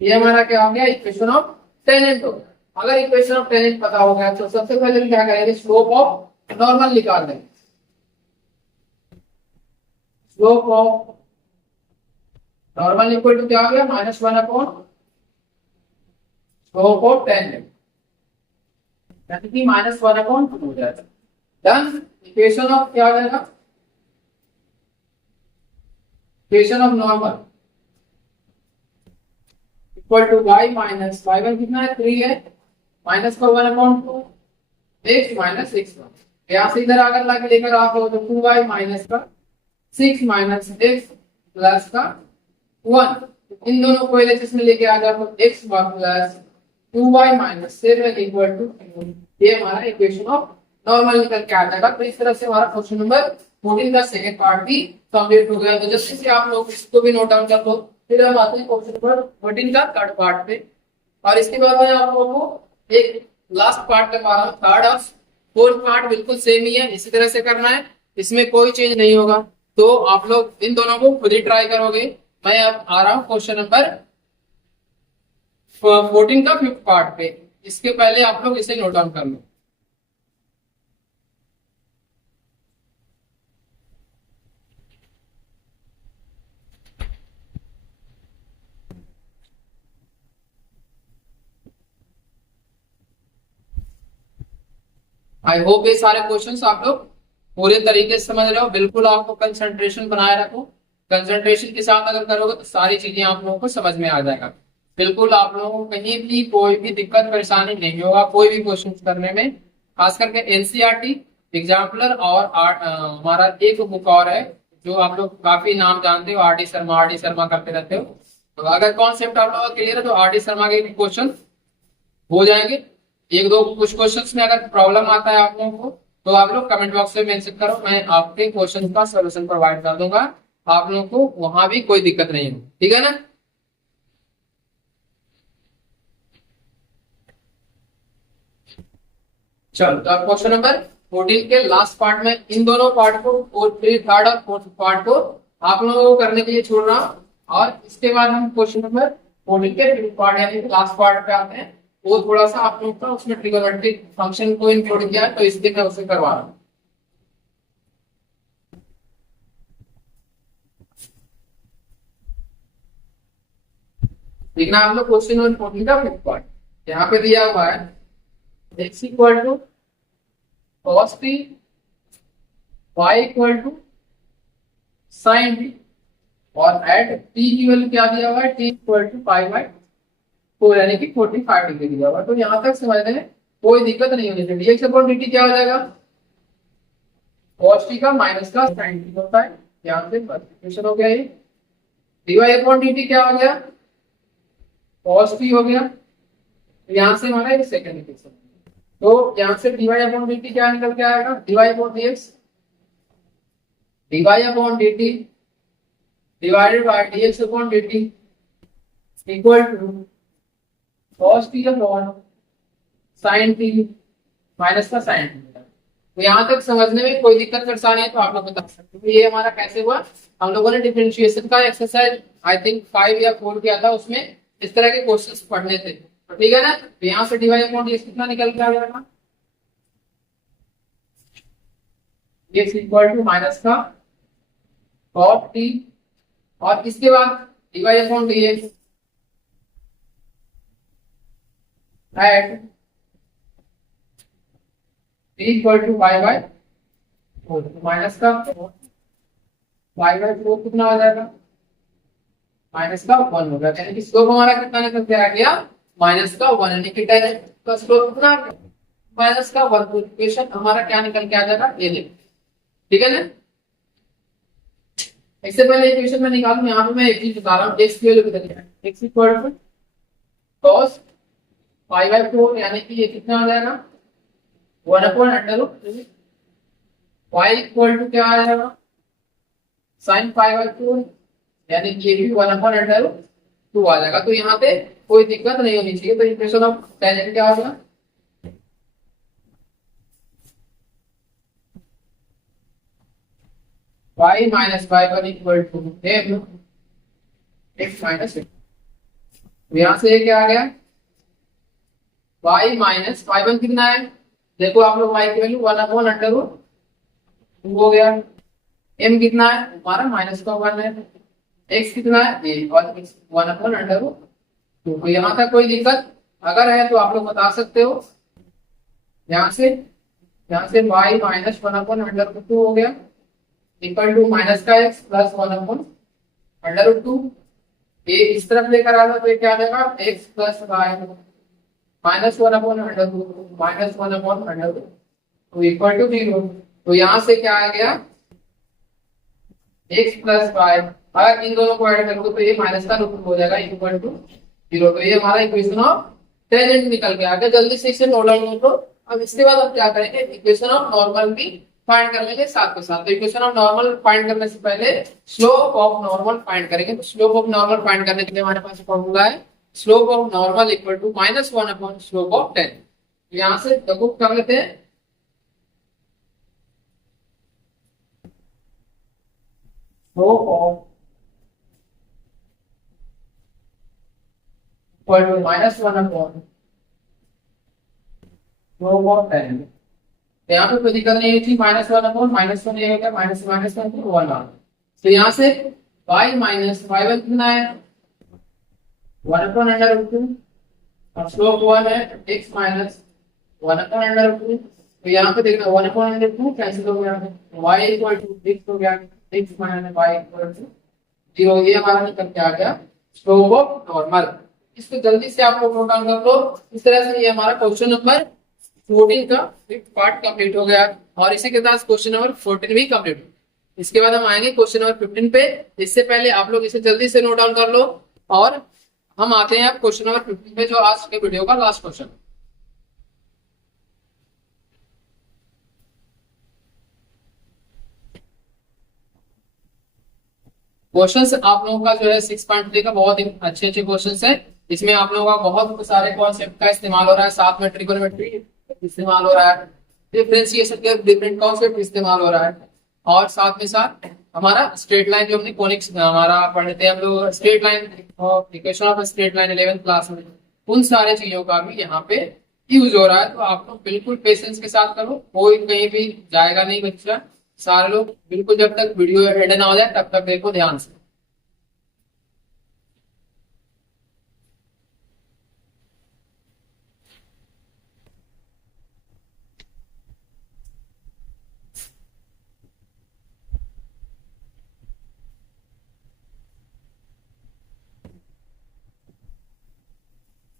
ये हमारा क्या हो गया, इक्वेशन ऑफ टेंजेंट हो गया। अगर इक्वेशन ऑफ टेंजेंट पता हो गया तो सबसे पहले क्या करेंगे, स्लोप ऑफ नॉर्मल निकाल देंगे। Slope of normal equal to क्या हो गया, -1 अपॉन स्लोप ऑफ टेंजेंट, यानी कि -1 अपॉन 2 हो जाएगा। डन। इक्वेशन ऑफ क्या हो जाएगा, equation of normal equal to y minus y1 कितना है 3 है, माइनस का 1 अपॉन 2 x माइनस x1। यहाँ से इधर अगर लाके लेकर आप हो तो 2y माइनस का 6 माइनस x प्लस का 1, इन दोनों को एलएचएस में लेके आ जाओ तो x plus 2y minus 7 equal to, ये हमारा इक्वेशन ऑफ नॉर्मल निकल के आ जाएगा। तो इस तरह से हमारा क्वेश्चन नंबर 14 का सेकंड पार्ट भी कंप्लीट हो गया। तो जल्दी से आप लोग इसको भी नोट डाउन कर लो। फिर हम आते हैं क्वेश्चन नंबर 14 का थर्ड पार्ट पे, और इसके बाद मैं आप लोगों को एक लास्ट पार्ट करवा रहा हूँ, थर्ड और फोर्थ पार्ट बिल्कुल सेम ही है, इसी तरह से करना है, इसमें कोई चेंज नहीं होगा। तो आप लोग इन दोनों को खुद ही ट्राई करोगे। मैं अब आ रहा हूँ क्वेश्चन नंबर 14 का फिफ्थ पार्ट पे, इसके पहले आप लोग इसे नोट डाउन कर लो। आई होप ये सारे क्वेश्चंस आप लोग पूरे तरीके से समझ रहे हो। बिल्कुल आपको कंसंट्रेशन बनाए रखो। कंसंट्रेशन के साथ अगर करोगे तो सारी चीजें आप लोगों को समझ में आ जाएगा। बिल्कुल आप लोगों को कहीं भी कोई भी दिक्कत परेशानी नहीं होगा कोई भी क्वेश्चन करने में। खास करके एनसीईआरटी एग्जाम्पलर और हमारा एक बुक और है जो आप लोग काफी नाम जानते हो, आर डी शर्मा करते रहते हो। तो अगर कॉन्सेप्ट आप लोगों का क्लियर है तो आर डी शर्मा के क्वेश्चन हो जाएंगे। एक दो कुछ क्वेश्चंस में अगर प्रॉब्लम आता है आप लोगों को तो आप लोग कमेंट बॉक्स में मेंशन करो, मैं आपके क्वेश्चन का सॉल्यूशन प्रोवाइड कर दूंगा। आप लोगों को वहां भी कोई दिक्कत नहीं होगी, ठीक है ना। चलो तो अब क्वेश्चन नंबर 14 के लास्ट पार्ट में इन दोनों पार्ट को और थर्ड और फोर्थ पार्ट को आप लोगों को करने के लिए छोड़ रहा हूं। और इसके बाद हम क्वेश्चन नंबर 14 के फिफ्थ पार्ट यानी लास्ट पार्ट पे आते हैं। वो थोड़ा सा आप लोगों का उसमें ट्रिगोनोमेट्रिक फंक्शन को इंक्लूड किया है तो इसलिए मैं उसे करवा रहा हूँ। देखना आप लोग क्वेश्चन नंबर 14 का फिफ्थ पार्ट यहाँ पे दिया हुआ है x equal to cos t, y equal to sin t और एट t की वैल्यू क्या दिया हुआ है t equal to pi by 4 यानी कि 45 डिग्री दिया हुआ है। तो यहाँ तक समझ रहे हैं कोई दिक्कत नहीं होनी चाहिए। dx अपॉन dt क्या हो जाएगा cos t का माइनस का sin t होता है। ध्यान से क्वेश्चन हो गया ये। dy अपॉन dt क्या हो गया cos t हो गया। यहाँ से हमारा ये सेकंड इक्वेशन। तो यहाँ से dy अपॉन dt क्या निकल के आएगा dy upon dx, dy upon dt divided by dx upon dt equal to cos t upon sin t minus का sin t। तो यहाँ तक समझने में कोई दिक्कत परेशानी है तो आप लोग बता सकते हो। ये हमारा कैसे हुआ, हम लोगों ने डिफरेंशिएशन का एक्सरसाइज आई थिंक 5 या 4 किया था, उसमें इस तरह के क्वेश्चंस पढ़ने थे। तो ठीक है ना। तो यहाँ से dy अपॉन dx कितना निकल के आ जाएगा x इक्वल टू माइनस का cos t और इसके बाद dy upon dx at t equal to pi by 4 minus का पाई बाय 4 कितना हो जाएगा माइनस का 1 होगा। यानी कि स्लोप हमारा कितना निकल के आ गया माइनस का 1 यानी कि tan का स्लोप कितना माइनस का 1। तो इक्वेशन हमारा क्या निकल के आ जाएगा ये देखो, ठीक है ना। इससे पहले इक्वेशन में निकालूं यहाँ पे मैं एक चीज बता रहा हूँ x की वैल्यू कितनी है x equal to cos pi by 4 यानी कि ये कितना हो जाएगा 1 upon under root y equal to क्या आ जाएगा sin पाई बाय 4 यानी कि ये भी 1 अपॉन अंडर रूट 2 आ जाएगा। तो यहाँ पे कोई दिक्कत नहीं होनी चाहिए। तो इक्वेशन ऑफ टेंजेंट क्या होगा y minus y one equal to x minus यहाँ से ये क्या आ गया y माइनस y वन कितना है देखो आप लोग y की वैल्यू 1 अपॉन अंडर रूट 2 हो गया। m कितना है हमारा माइनस का 1 है। x कितना है ये 1 अपॉन अंडर रूट 2। तो यहाँ तक कोई दिक्कत अगर है तो आप लोग बता सकते हो। यहाँ से y minus 1 upon under root 2 हो गया इक्वल टू माइनस का x plus 1 upon under root 2। ये इस तरफ लेकर आता तो ये क्या आ जाएगा x plus y minus 1 upon under root minus 1 upon under root तो इक्वल टू 0। तो यहाँ से क्या आ गया x प्लस y। अगर इन दोनों को ऐड करोगे तो ये माइनस का रूट हो जाएगा इक्वल टू 0। तो ये हमारा इक्वेशन ऑफ टेंजेंट निकल के आ गया। जल्दी से इसे नोट डाउन करो। अब इसके बाद हम क्या करेंगे इक्वेशन ऑफ नॉर्मल भी फाइंड कर लेंगे साथ के साथ। तो इक्वेशन ऑफ नॉर्मल फाइंड करने से पहले स्लोप ऑफ नॉर्मल फाइंड करेंगे। तो स्लोप ऑफ नॉर्मल फाइंड करने के लिए हमारे पास फॉर्मूला है slope of normal equal to minus 1 upon slope of 10। यहाँ से देखो कर लेते हैं slope of equal to minus 1 upon slope of 10। यहाँ पे कोई दिक्कत नहीं थी माइनस 1 अपॉन माइनस 1 ये हो गया माइनस माइनस 1 तो 1 आ। तो यहाँ से y माइनस y वन कितना है 1 अपॉन अंडर रूट 2 और स्लोप 1 है x minus 1 upon under root 2 तो यहाँ पे देखना 1/2 कैंसिल हो गया, y इक्वल टू 6 हो गया, 6 माइनस y इक्वल टू 0। ये हमारा निकल के आ गया स्लोप ऑफ नॉर्मल। इसको जल्दी से आप लोग नोट डाउन कर लो। इस तरह से ये हमारा क्वेश्चन नंबर 14 का फिफ्थ पार्ट कंप्लीट हो गया और इसी के साथ क्वेश्चन नंबर 14 भी कंप्लीट हो। इसके बाद हम आएंगे क्वेश्चन नंबर 15 पे। इससे पहले आप लोग इसे जल्दी से नोट डाउन कर लो और हम आते हैं अब क्वेश्चन नंबर 15 पे, जो आज के वीडियो का लास्ट क्वेश्चन। क्वेश्चंस आप लोगों का जो है 6.3 का बहुत ही अच्छे अच्छे क्वेश्चंस है। इसमें आप लोगों का बहुत सारे कॉन्सेप्ट का इस्तेमाल हो रहा है, साथ में ट्रिगोनोमेट्री इस्तेमाल हो रहा है, डिफरेंशिएशन के डिफरेंट कॉन्सेप्ट इस्तेमाल हो रहा है और साथ में साथ हमारा स्ट्रेट लाइन जो हमने कोनिक्स हमारा पढ़ते हैं हम लोग, स्ट्रेट लाइन और equation of straight line 11th class में, उन सारे चीजों का भी यहाँ पे यूज हो रहा है। तो आप लोग बिल्कुल पेशेंस के साथ करो, कोई कहीं भी जाएगा नहीं बच्चा, सारे लोग बिल्कुल जब तक वीडियो एंड ना हो जाए तब तक देखो ध्यान से।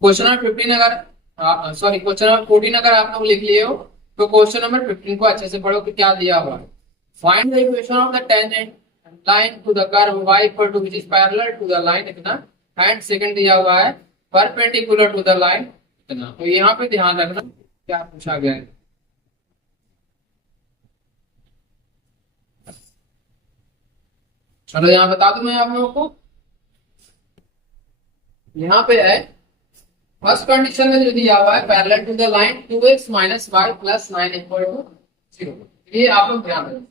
क्वेश्चन नंबर 15 अगर सॉरी क्वेश्चन नंबर 14 अगर आप लोग लिख लिए हो तो क्वेश्चन नंबर 15 को अच्छे से पढ़ो कि क्या दिया हुआ है। Find the equation of the tangent line to the curve y equal to which is parallel to the line इतना, एंड सेकंड दिया हुआ है परपेंडिकुलर टू द लाइन इतना। तो यहाँ पे ध्यान रखना क्या पूछा गया है। चलो यहाँ बता दूं मैं आप लोगों को, यहाँ पे है फर्स्ट कंडीशन में जो दिया हुआ है parallel to the line 2x minus y plus 9 equal to 0। ये आप लोग ध्यान रखें।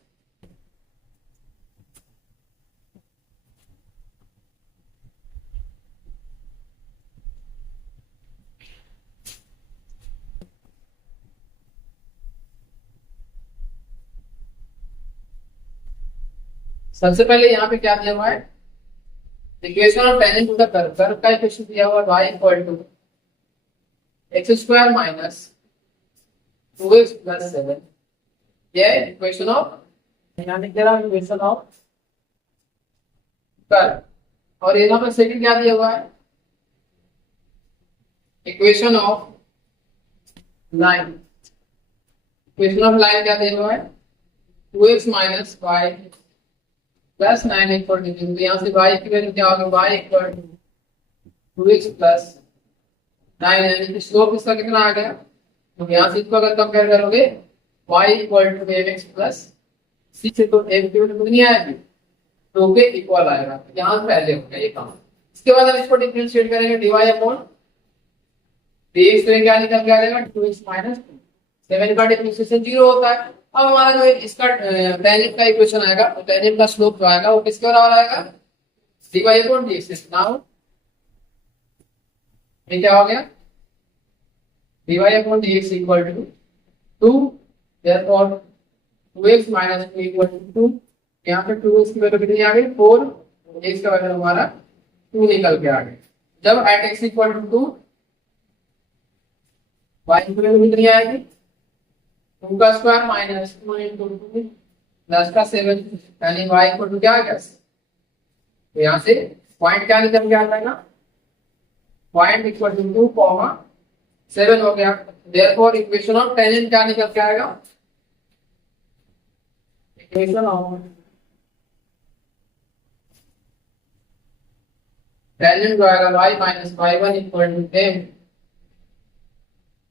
सबसे पहले यहाँ पे क्या दिया हुआ है, equation of tangent to the curve, curve का इक्वेशन दिया हुआ है y equal to x square minus 2x plus 7। ये इक्वेशन ऑफ यहाँ लिख दे रहा हूँ इक्वेशन ऑफ कर्व। और यहाँ पे सेकंड क्या दिया हुआ है, equation of line. Equation of line क्या दिया हुआ है 2x minus y plus 9 equal to 0। यहाँ से y की वैल्यू क्या होगी, y equal to 2x plus 9, यानी कि स्लोप इसका कितना आ गया। तो यहाँ से इसको अगर कंपेयर करोगे y equal to mx plus 6 से तो m की वैल्यू कितनी आएगी 2 के इक्वल आएगा। यहाँ पहले हो गया ये काम। इसके बाद हम इसको डिफरेंशिएट करेंगे dy अपॉन dx, तो क्या निकल के आ जाएगा 2x माइनस 7 का डिफरेंशिएशन 0 होता है। अब हमारा जो इसका टेंजेंट का इक्वेशन आएगा, तो टेंजेंट का स्लोप जो आएगा वो किसके बराबर आएगा dy अपॉन dx। नाउ ये क्या हो गया dy upon dx equal to 2, therefore 2x minus 2 equal to 2। यहाँ पे 2x की वैल्यू कितनी आ गई 4, x का वैल्यू हमारा 2 निकल के आ गई। जब at x equal to 2 y की वैल्यू कितनी आएगी 2 का स्क्वायर माइनस 2 इंटू 2 प्लस का 7, यानी y इक्वल टू क्या आ गया। तो यहाँ से पॉइंट क्या निकल के आता है ना, पॉइंट इक्वल टू 2 कॉमा 7 हो गया। देयरफॉर इक्वेशन ऑफ टेंजेंट क्या निकल के आएगा, इक्वेशन ऑफ टेंजेंट जो आएगा y minus y1 equal to 10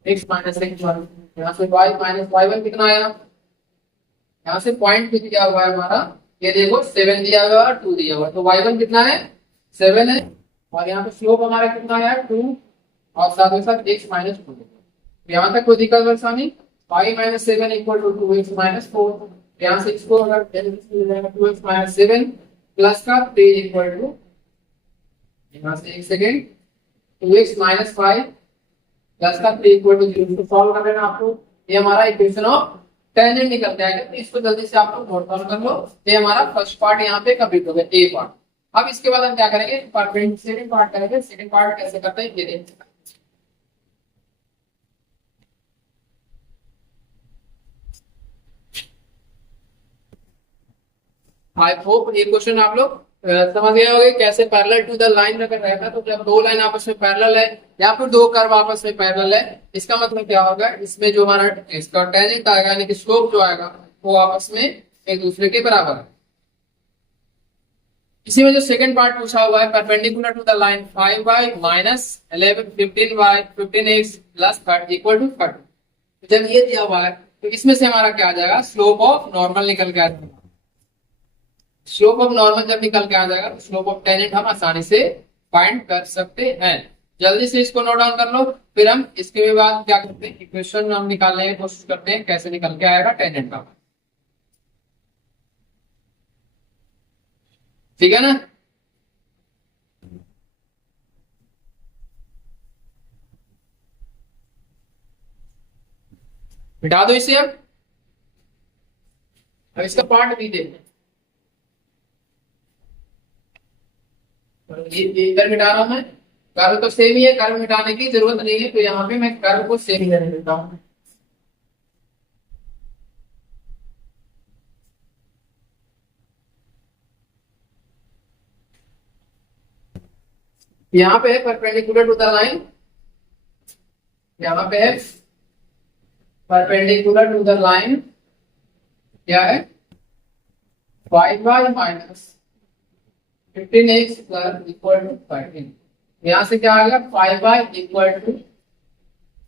x minus x1। यहाँ से y माइनस y1 कितना आया, यहाँ से पॉइंट भी दिया हुआ है हमारा, ये देखो 7 दिया हुआ है 2 दिया हुआ है, तो y1 कितना है 7 है और यहाँ पे स्लोप हमारा कितना है 2 और साथ में साथ x माइनस 2। यहाँ तक कोई दिक्कत परेशानी, y minus 7 equal to 2x minus 4। यहाँ से इसको अगर 2x माइनस 7 प्लस का 3 इक्वल टू, यहाँ से एक सेकेंड 2x माइनस 5 प्लस का 3 इक्वल टू 0। इसको सॉल्व कर लेना आपको, ये हमारा इक्वेशन ऑफ टेंजेंट निकल के आएगा। तो इसको जल्दी से आप लोग नोट डाउन कर लो। ये हमारा फर्स्ट पार्ट यहाँ पे कंप्लीट हो गया, ए पार्ट। अब इसके बाद हम क्या करेंगे, सेकंड पार्ट करेंगे। सेकंड पार्ट कैसे करते हैं ये देखते हैं। आई होप ये क्वेश्चन आप लोग समझ गए होंगे कैसे पैरेलल टू द लाइन अगर रहता तो जब दो लाइन आपस में पैरेलल है या फिर दो कर्व आपस में पैरेलल है, इसका मतलब क्या होगा, इसमें जो हमारा इसका टेंजेंट आएगा यानी कि स्लोप जो आएगा वो आपस में एक दूसरे के बराबर है। इसी में जो सेकंड पार्ट पूछा हुआ है, perpendicular to the line 5y minus 11 15y 15x plus 30 equal to 30। जब ये दिया हुआ है तो इसमें से हमारा क्या आ जाएगा, स्लोप ऑफ नॉर्मल निकल के आ जाएगा। स्लोप ऑफ नॉर्मल जब निकल के आ जाएगा स्लोप ऑफ टेंजेंट हम आसानी से फाइंड कर सकते हैं। जल्दी से इसको नोट डाउन कर लो, फिर हम इसके बाद क्या करते हैं, इक्वेशन हम निकालने की कोशिश करते हैं कैसे निकल के आएगा टेंजेंट का। ठीक है ना। मिटा दो इसे अब इसका पार्ट भी देखते हैं। ये इधर मिटा रहा हूं मैं, कर्व तो सेम ही है, कर्व मिटाने की जरूरत नहीं है, तो यहाँ पे मैं कर्व को सेम ही रहने देता हूं। यहाँ पे है परपेंडिकुलर टू द लाइन, यहाँ पे है परपेंडिकुलर टू द लाइन क्या है 5y minus 15x plus equal to 13। यहां से क्या आ गया 5y equal to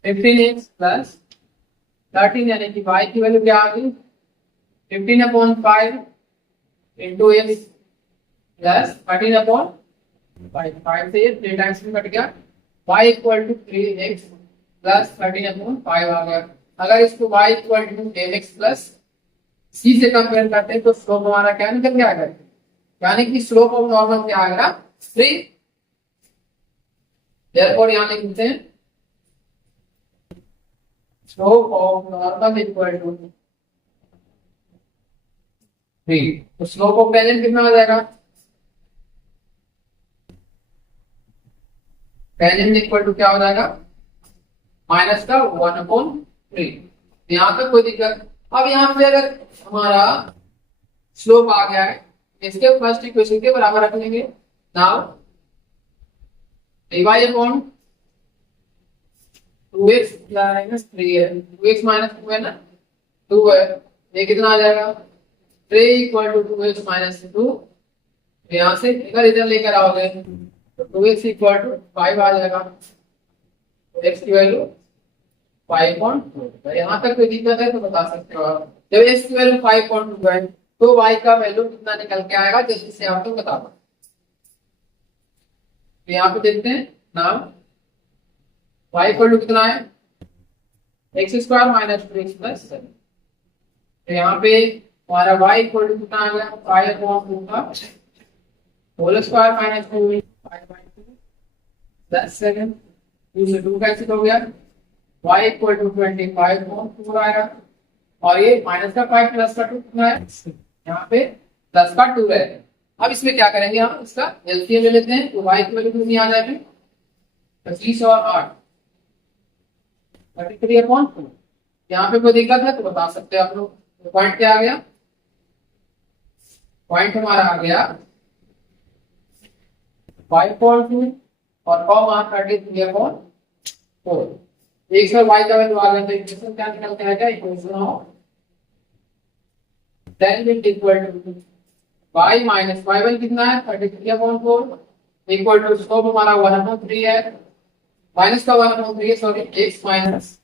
15x plus 13 यानी कि y की वैल्यू क्या आ गई 15/5 इंटू x प्लस 13/5 5 से ये 3 टाइम्स में कट गया, y equal to 3x plus 13/5 आ गया। अगर इसको y equal to mx plus c से कंपेयर करते हैं तो स्लोप हमारा क्या निकल गया आएगा, यानी कि स्लोप ऑफ नॉर्मल क्या आएगा 3। देयरफॉर यहां लिखते हैं slope of normal equal to 3। तो स्लोप ऑफ टेंजेंट कितना आ जाएगा, टेंजेंट इक्वल टू क्या हो जाएगा माइनस का 1/3। यहां तक कोई दिक्कत। अब यहां पे अगर हमारा स्लोप आ गया है इसके फर्स्ट इक्वेशन के बराबर रख लेंगे। Now dy upon 2x minus 3 है, 2x माइनस 2 है ना, 2 है, ये कितना आ जाएगा 3 इक्वल टू 2x माइनस 2। यहां से इधर इधर लेकर आओगे तो 2x इक्वल टू 5 आ जाएगा, x की वैल्यू 5.2। यहाँ तक कोई दिक्कत है तो बता सकते हो आप। जब x की वैल्यू 5.2 है तो y का वैल्यू कितना निकल के आएगा जल्दी से आप लोग बता दो। तो यहाँ पे देखते हैं नाम y इक्वल टू कितना है x square minus 2x plus 7। तो यहाँ पे हमारा y इक्वल टू कितना आ गया 5/2 का होल स्क्वायर माइनस 2 5/2 प्लस 7। 2 से 2 कैंसिल हो गया, y इक्वल टू 25/2 आएगा और ये माइनस का 5 प्लस का 2 कितना है, यहाँ पे प्लस का 2 रहेगा। अब इसमें क्या करेंगे हम इसका एलसीएम ले लेते हैं, तो y की वैल्यू कितनी आ जाएगी 25 और 8 33/2। यहाँ पे कोई दिक्कत है तो बता सकते हैं आप लोग। तो पॉइंट क्या आ गया, पॉइंट हमारा आ गया 5.2 और कॉमा 33/4। एक सौ y का वैल्यू आ गया तो इक्वेशन क्या निकल के आएगा, equation of tangent equal to y minus y1 कितना है 33/4 इक्वल टू स्लोप हमारा 1/3 है, माइनस का 1/3 है सॉरी, x माइनस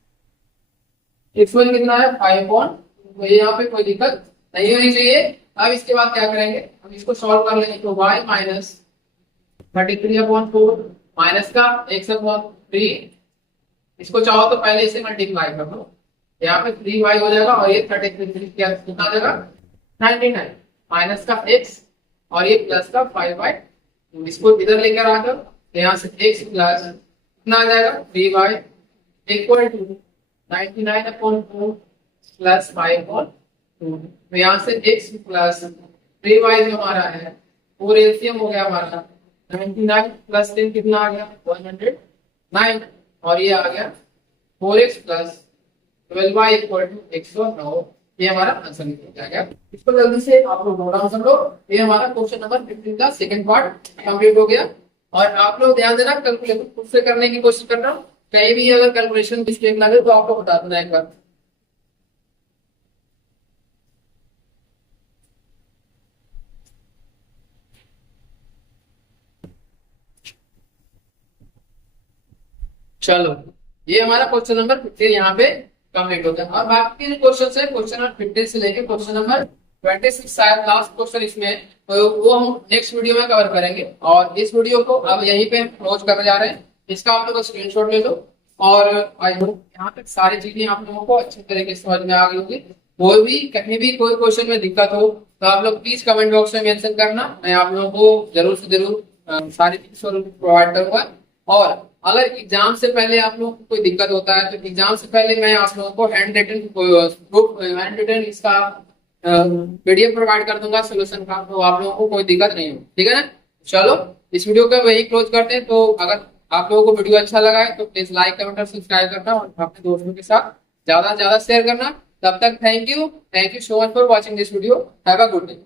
x1 कितना है 5। तो यहाँ पे कोई दिक्कत नहीं होनी चाहिए। अब इसके बाद क्या करेंगे, हम इसको सॉल्व कर लेंगे। तो y माइनस 33/4 माइनस का x/3, इसको चाहो तो पहले इसे मल्टीप्लाई कर लो, यहाँ पे 3y हो जाएगा और ये 33 क्या कितना आ जाएगा 99 माइनस का x और ये प्लस का 5y। इसको इधर लेकर आकर यहाँ से x प्लस कितना आ जाएगा 3y इक्वल टू 99/4 प्लस 5/2। तो यहाँ से x प्लस 3y जो हमारा है वो एलसीएम हो गया हमारा 99 प्लस 10 कितना आ गया 109 और ये आ गया 4x plus 12y equal to 109। ये हमारा आंसर निकल जाएगा। इसको जल्दी से आप लोग नोट डाउन कर लो। ये हमारा क्वेश्चन नंबर 15 का सेकंड पार्ट कंप्लीट हो गया। और आप लोग ध्यान देना, कैलकुलेशन खुद से करने की कोशिश करना, कहीं भी अगर कैलकुलेशन मिस्टेक लगे तो आपको बता देना एक बार। चलो, ये हमारा क्वेश्चन नंबर 15 यहाँ पे कंप्लीट होता है। और बाकी जो क्वेश्चन है, क्वेश्चन नंबर 15 से लेके क्वेश्चन नंबर 26 शायद लास्ट क्वेश्चन इसमें है, तो वो हम नेक्स्ट वीडियो में कवर करेंगे। और इस वीडियो को अब यहीं पे क्लोज करने जा रहे हैं। इसका आप लोग स्क्रीनशॉट ले लो। और आई होप यहाँ तक सारी चीजें आप लोगों को अच्छी तरीके से समझ में आ गई होगी। कोई भी कहीं भी कोई क्वेश्चन में दिक्कत हो तो आप लोग प्लीज कमेंट बॉक्स में मेंशन करना, मैं आप लोगों को जरूर से जरूर सारी चीजें प्रोवाइड करूंगा। और अगर एग्जाम से पहले आप लोगों को कोई दिक्कत होता है तो एग्जाम से पहले मैं आप लोगों को hand written proof, hand written इसका पीडीएफ प्रोवाइड कर दूंगा सोल्यूशन का, तो आप लोगों को कोई दिक्कत नहीं हो, ठीक है ना। चलो, इस वीडियो का वही क्लोज करते हैं। तो अगर आप लोगों को वीडियो अच्छा लगा है तो प्लीज लाइक कमेंट और सब्सक्राइब करना और अपने दोस्तों के साथ ज्यादा से ज्यादा शेयर करना। तब तक thank you so much for watching this video. Have a good day.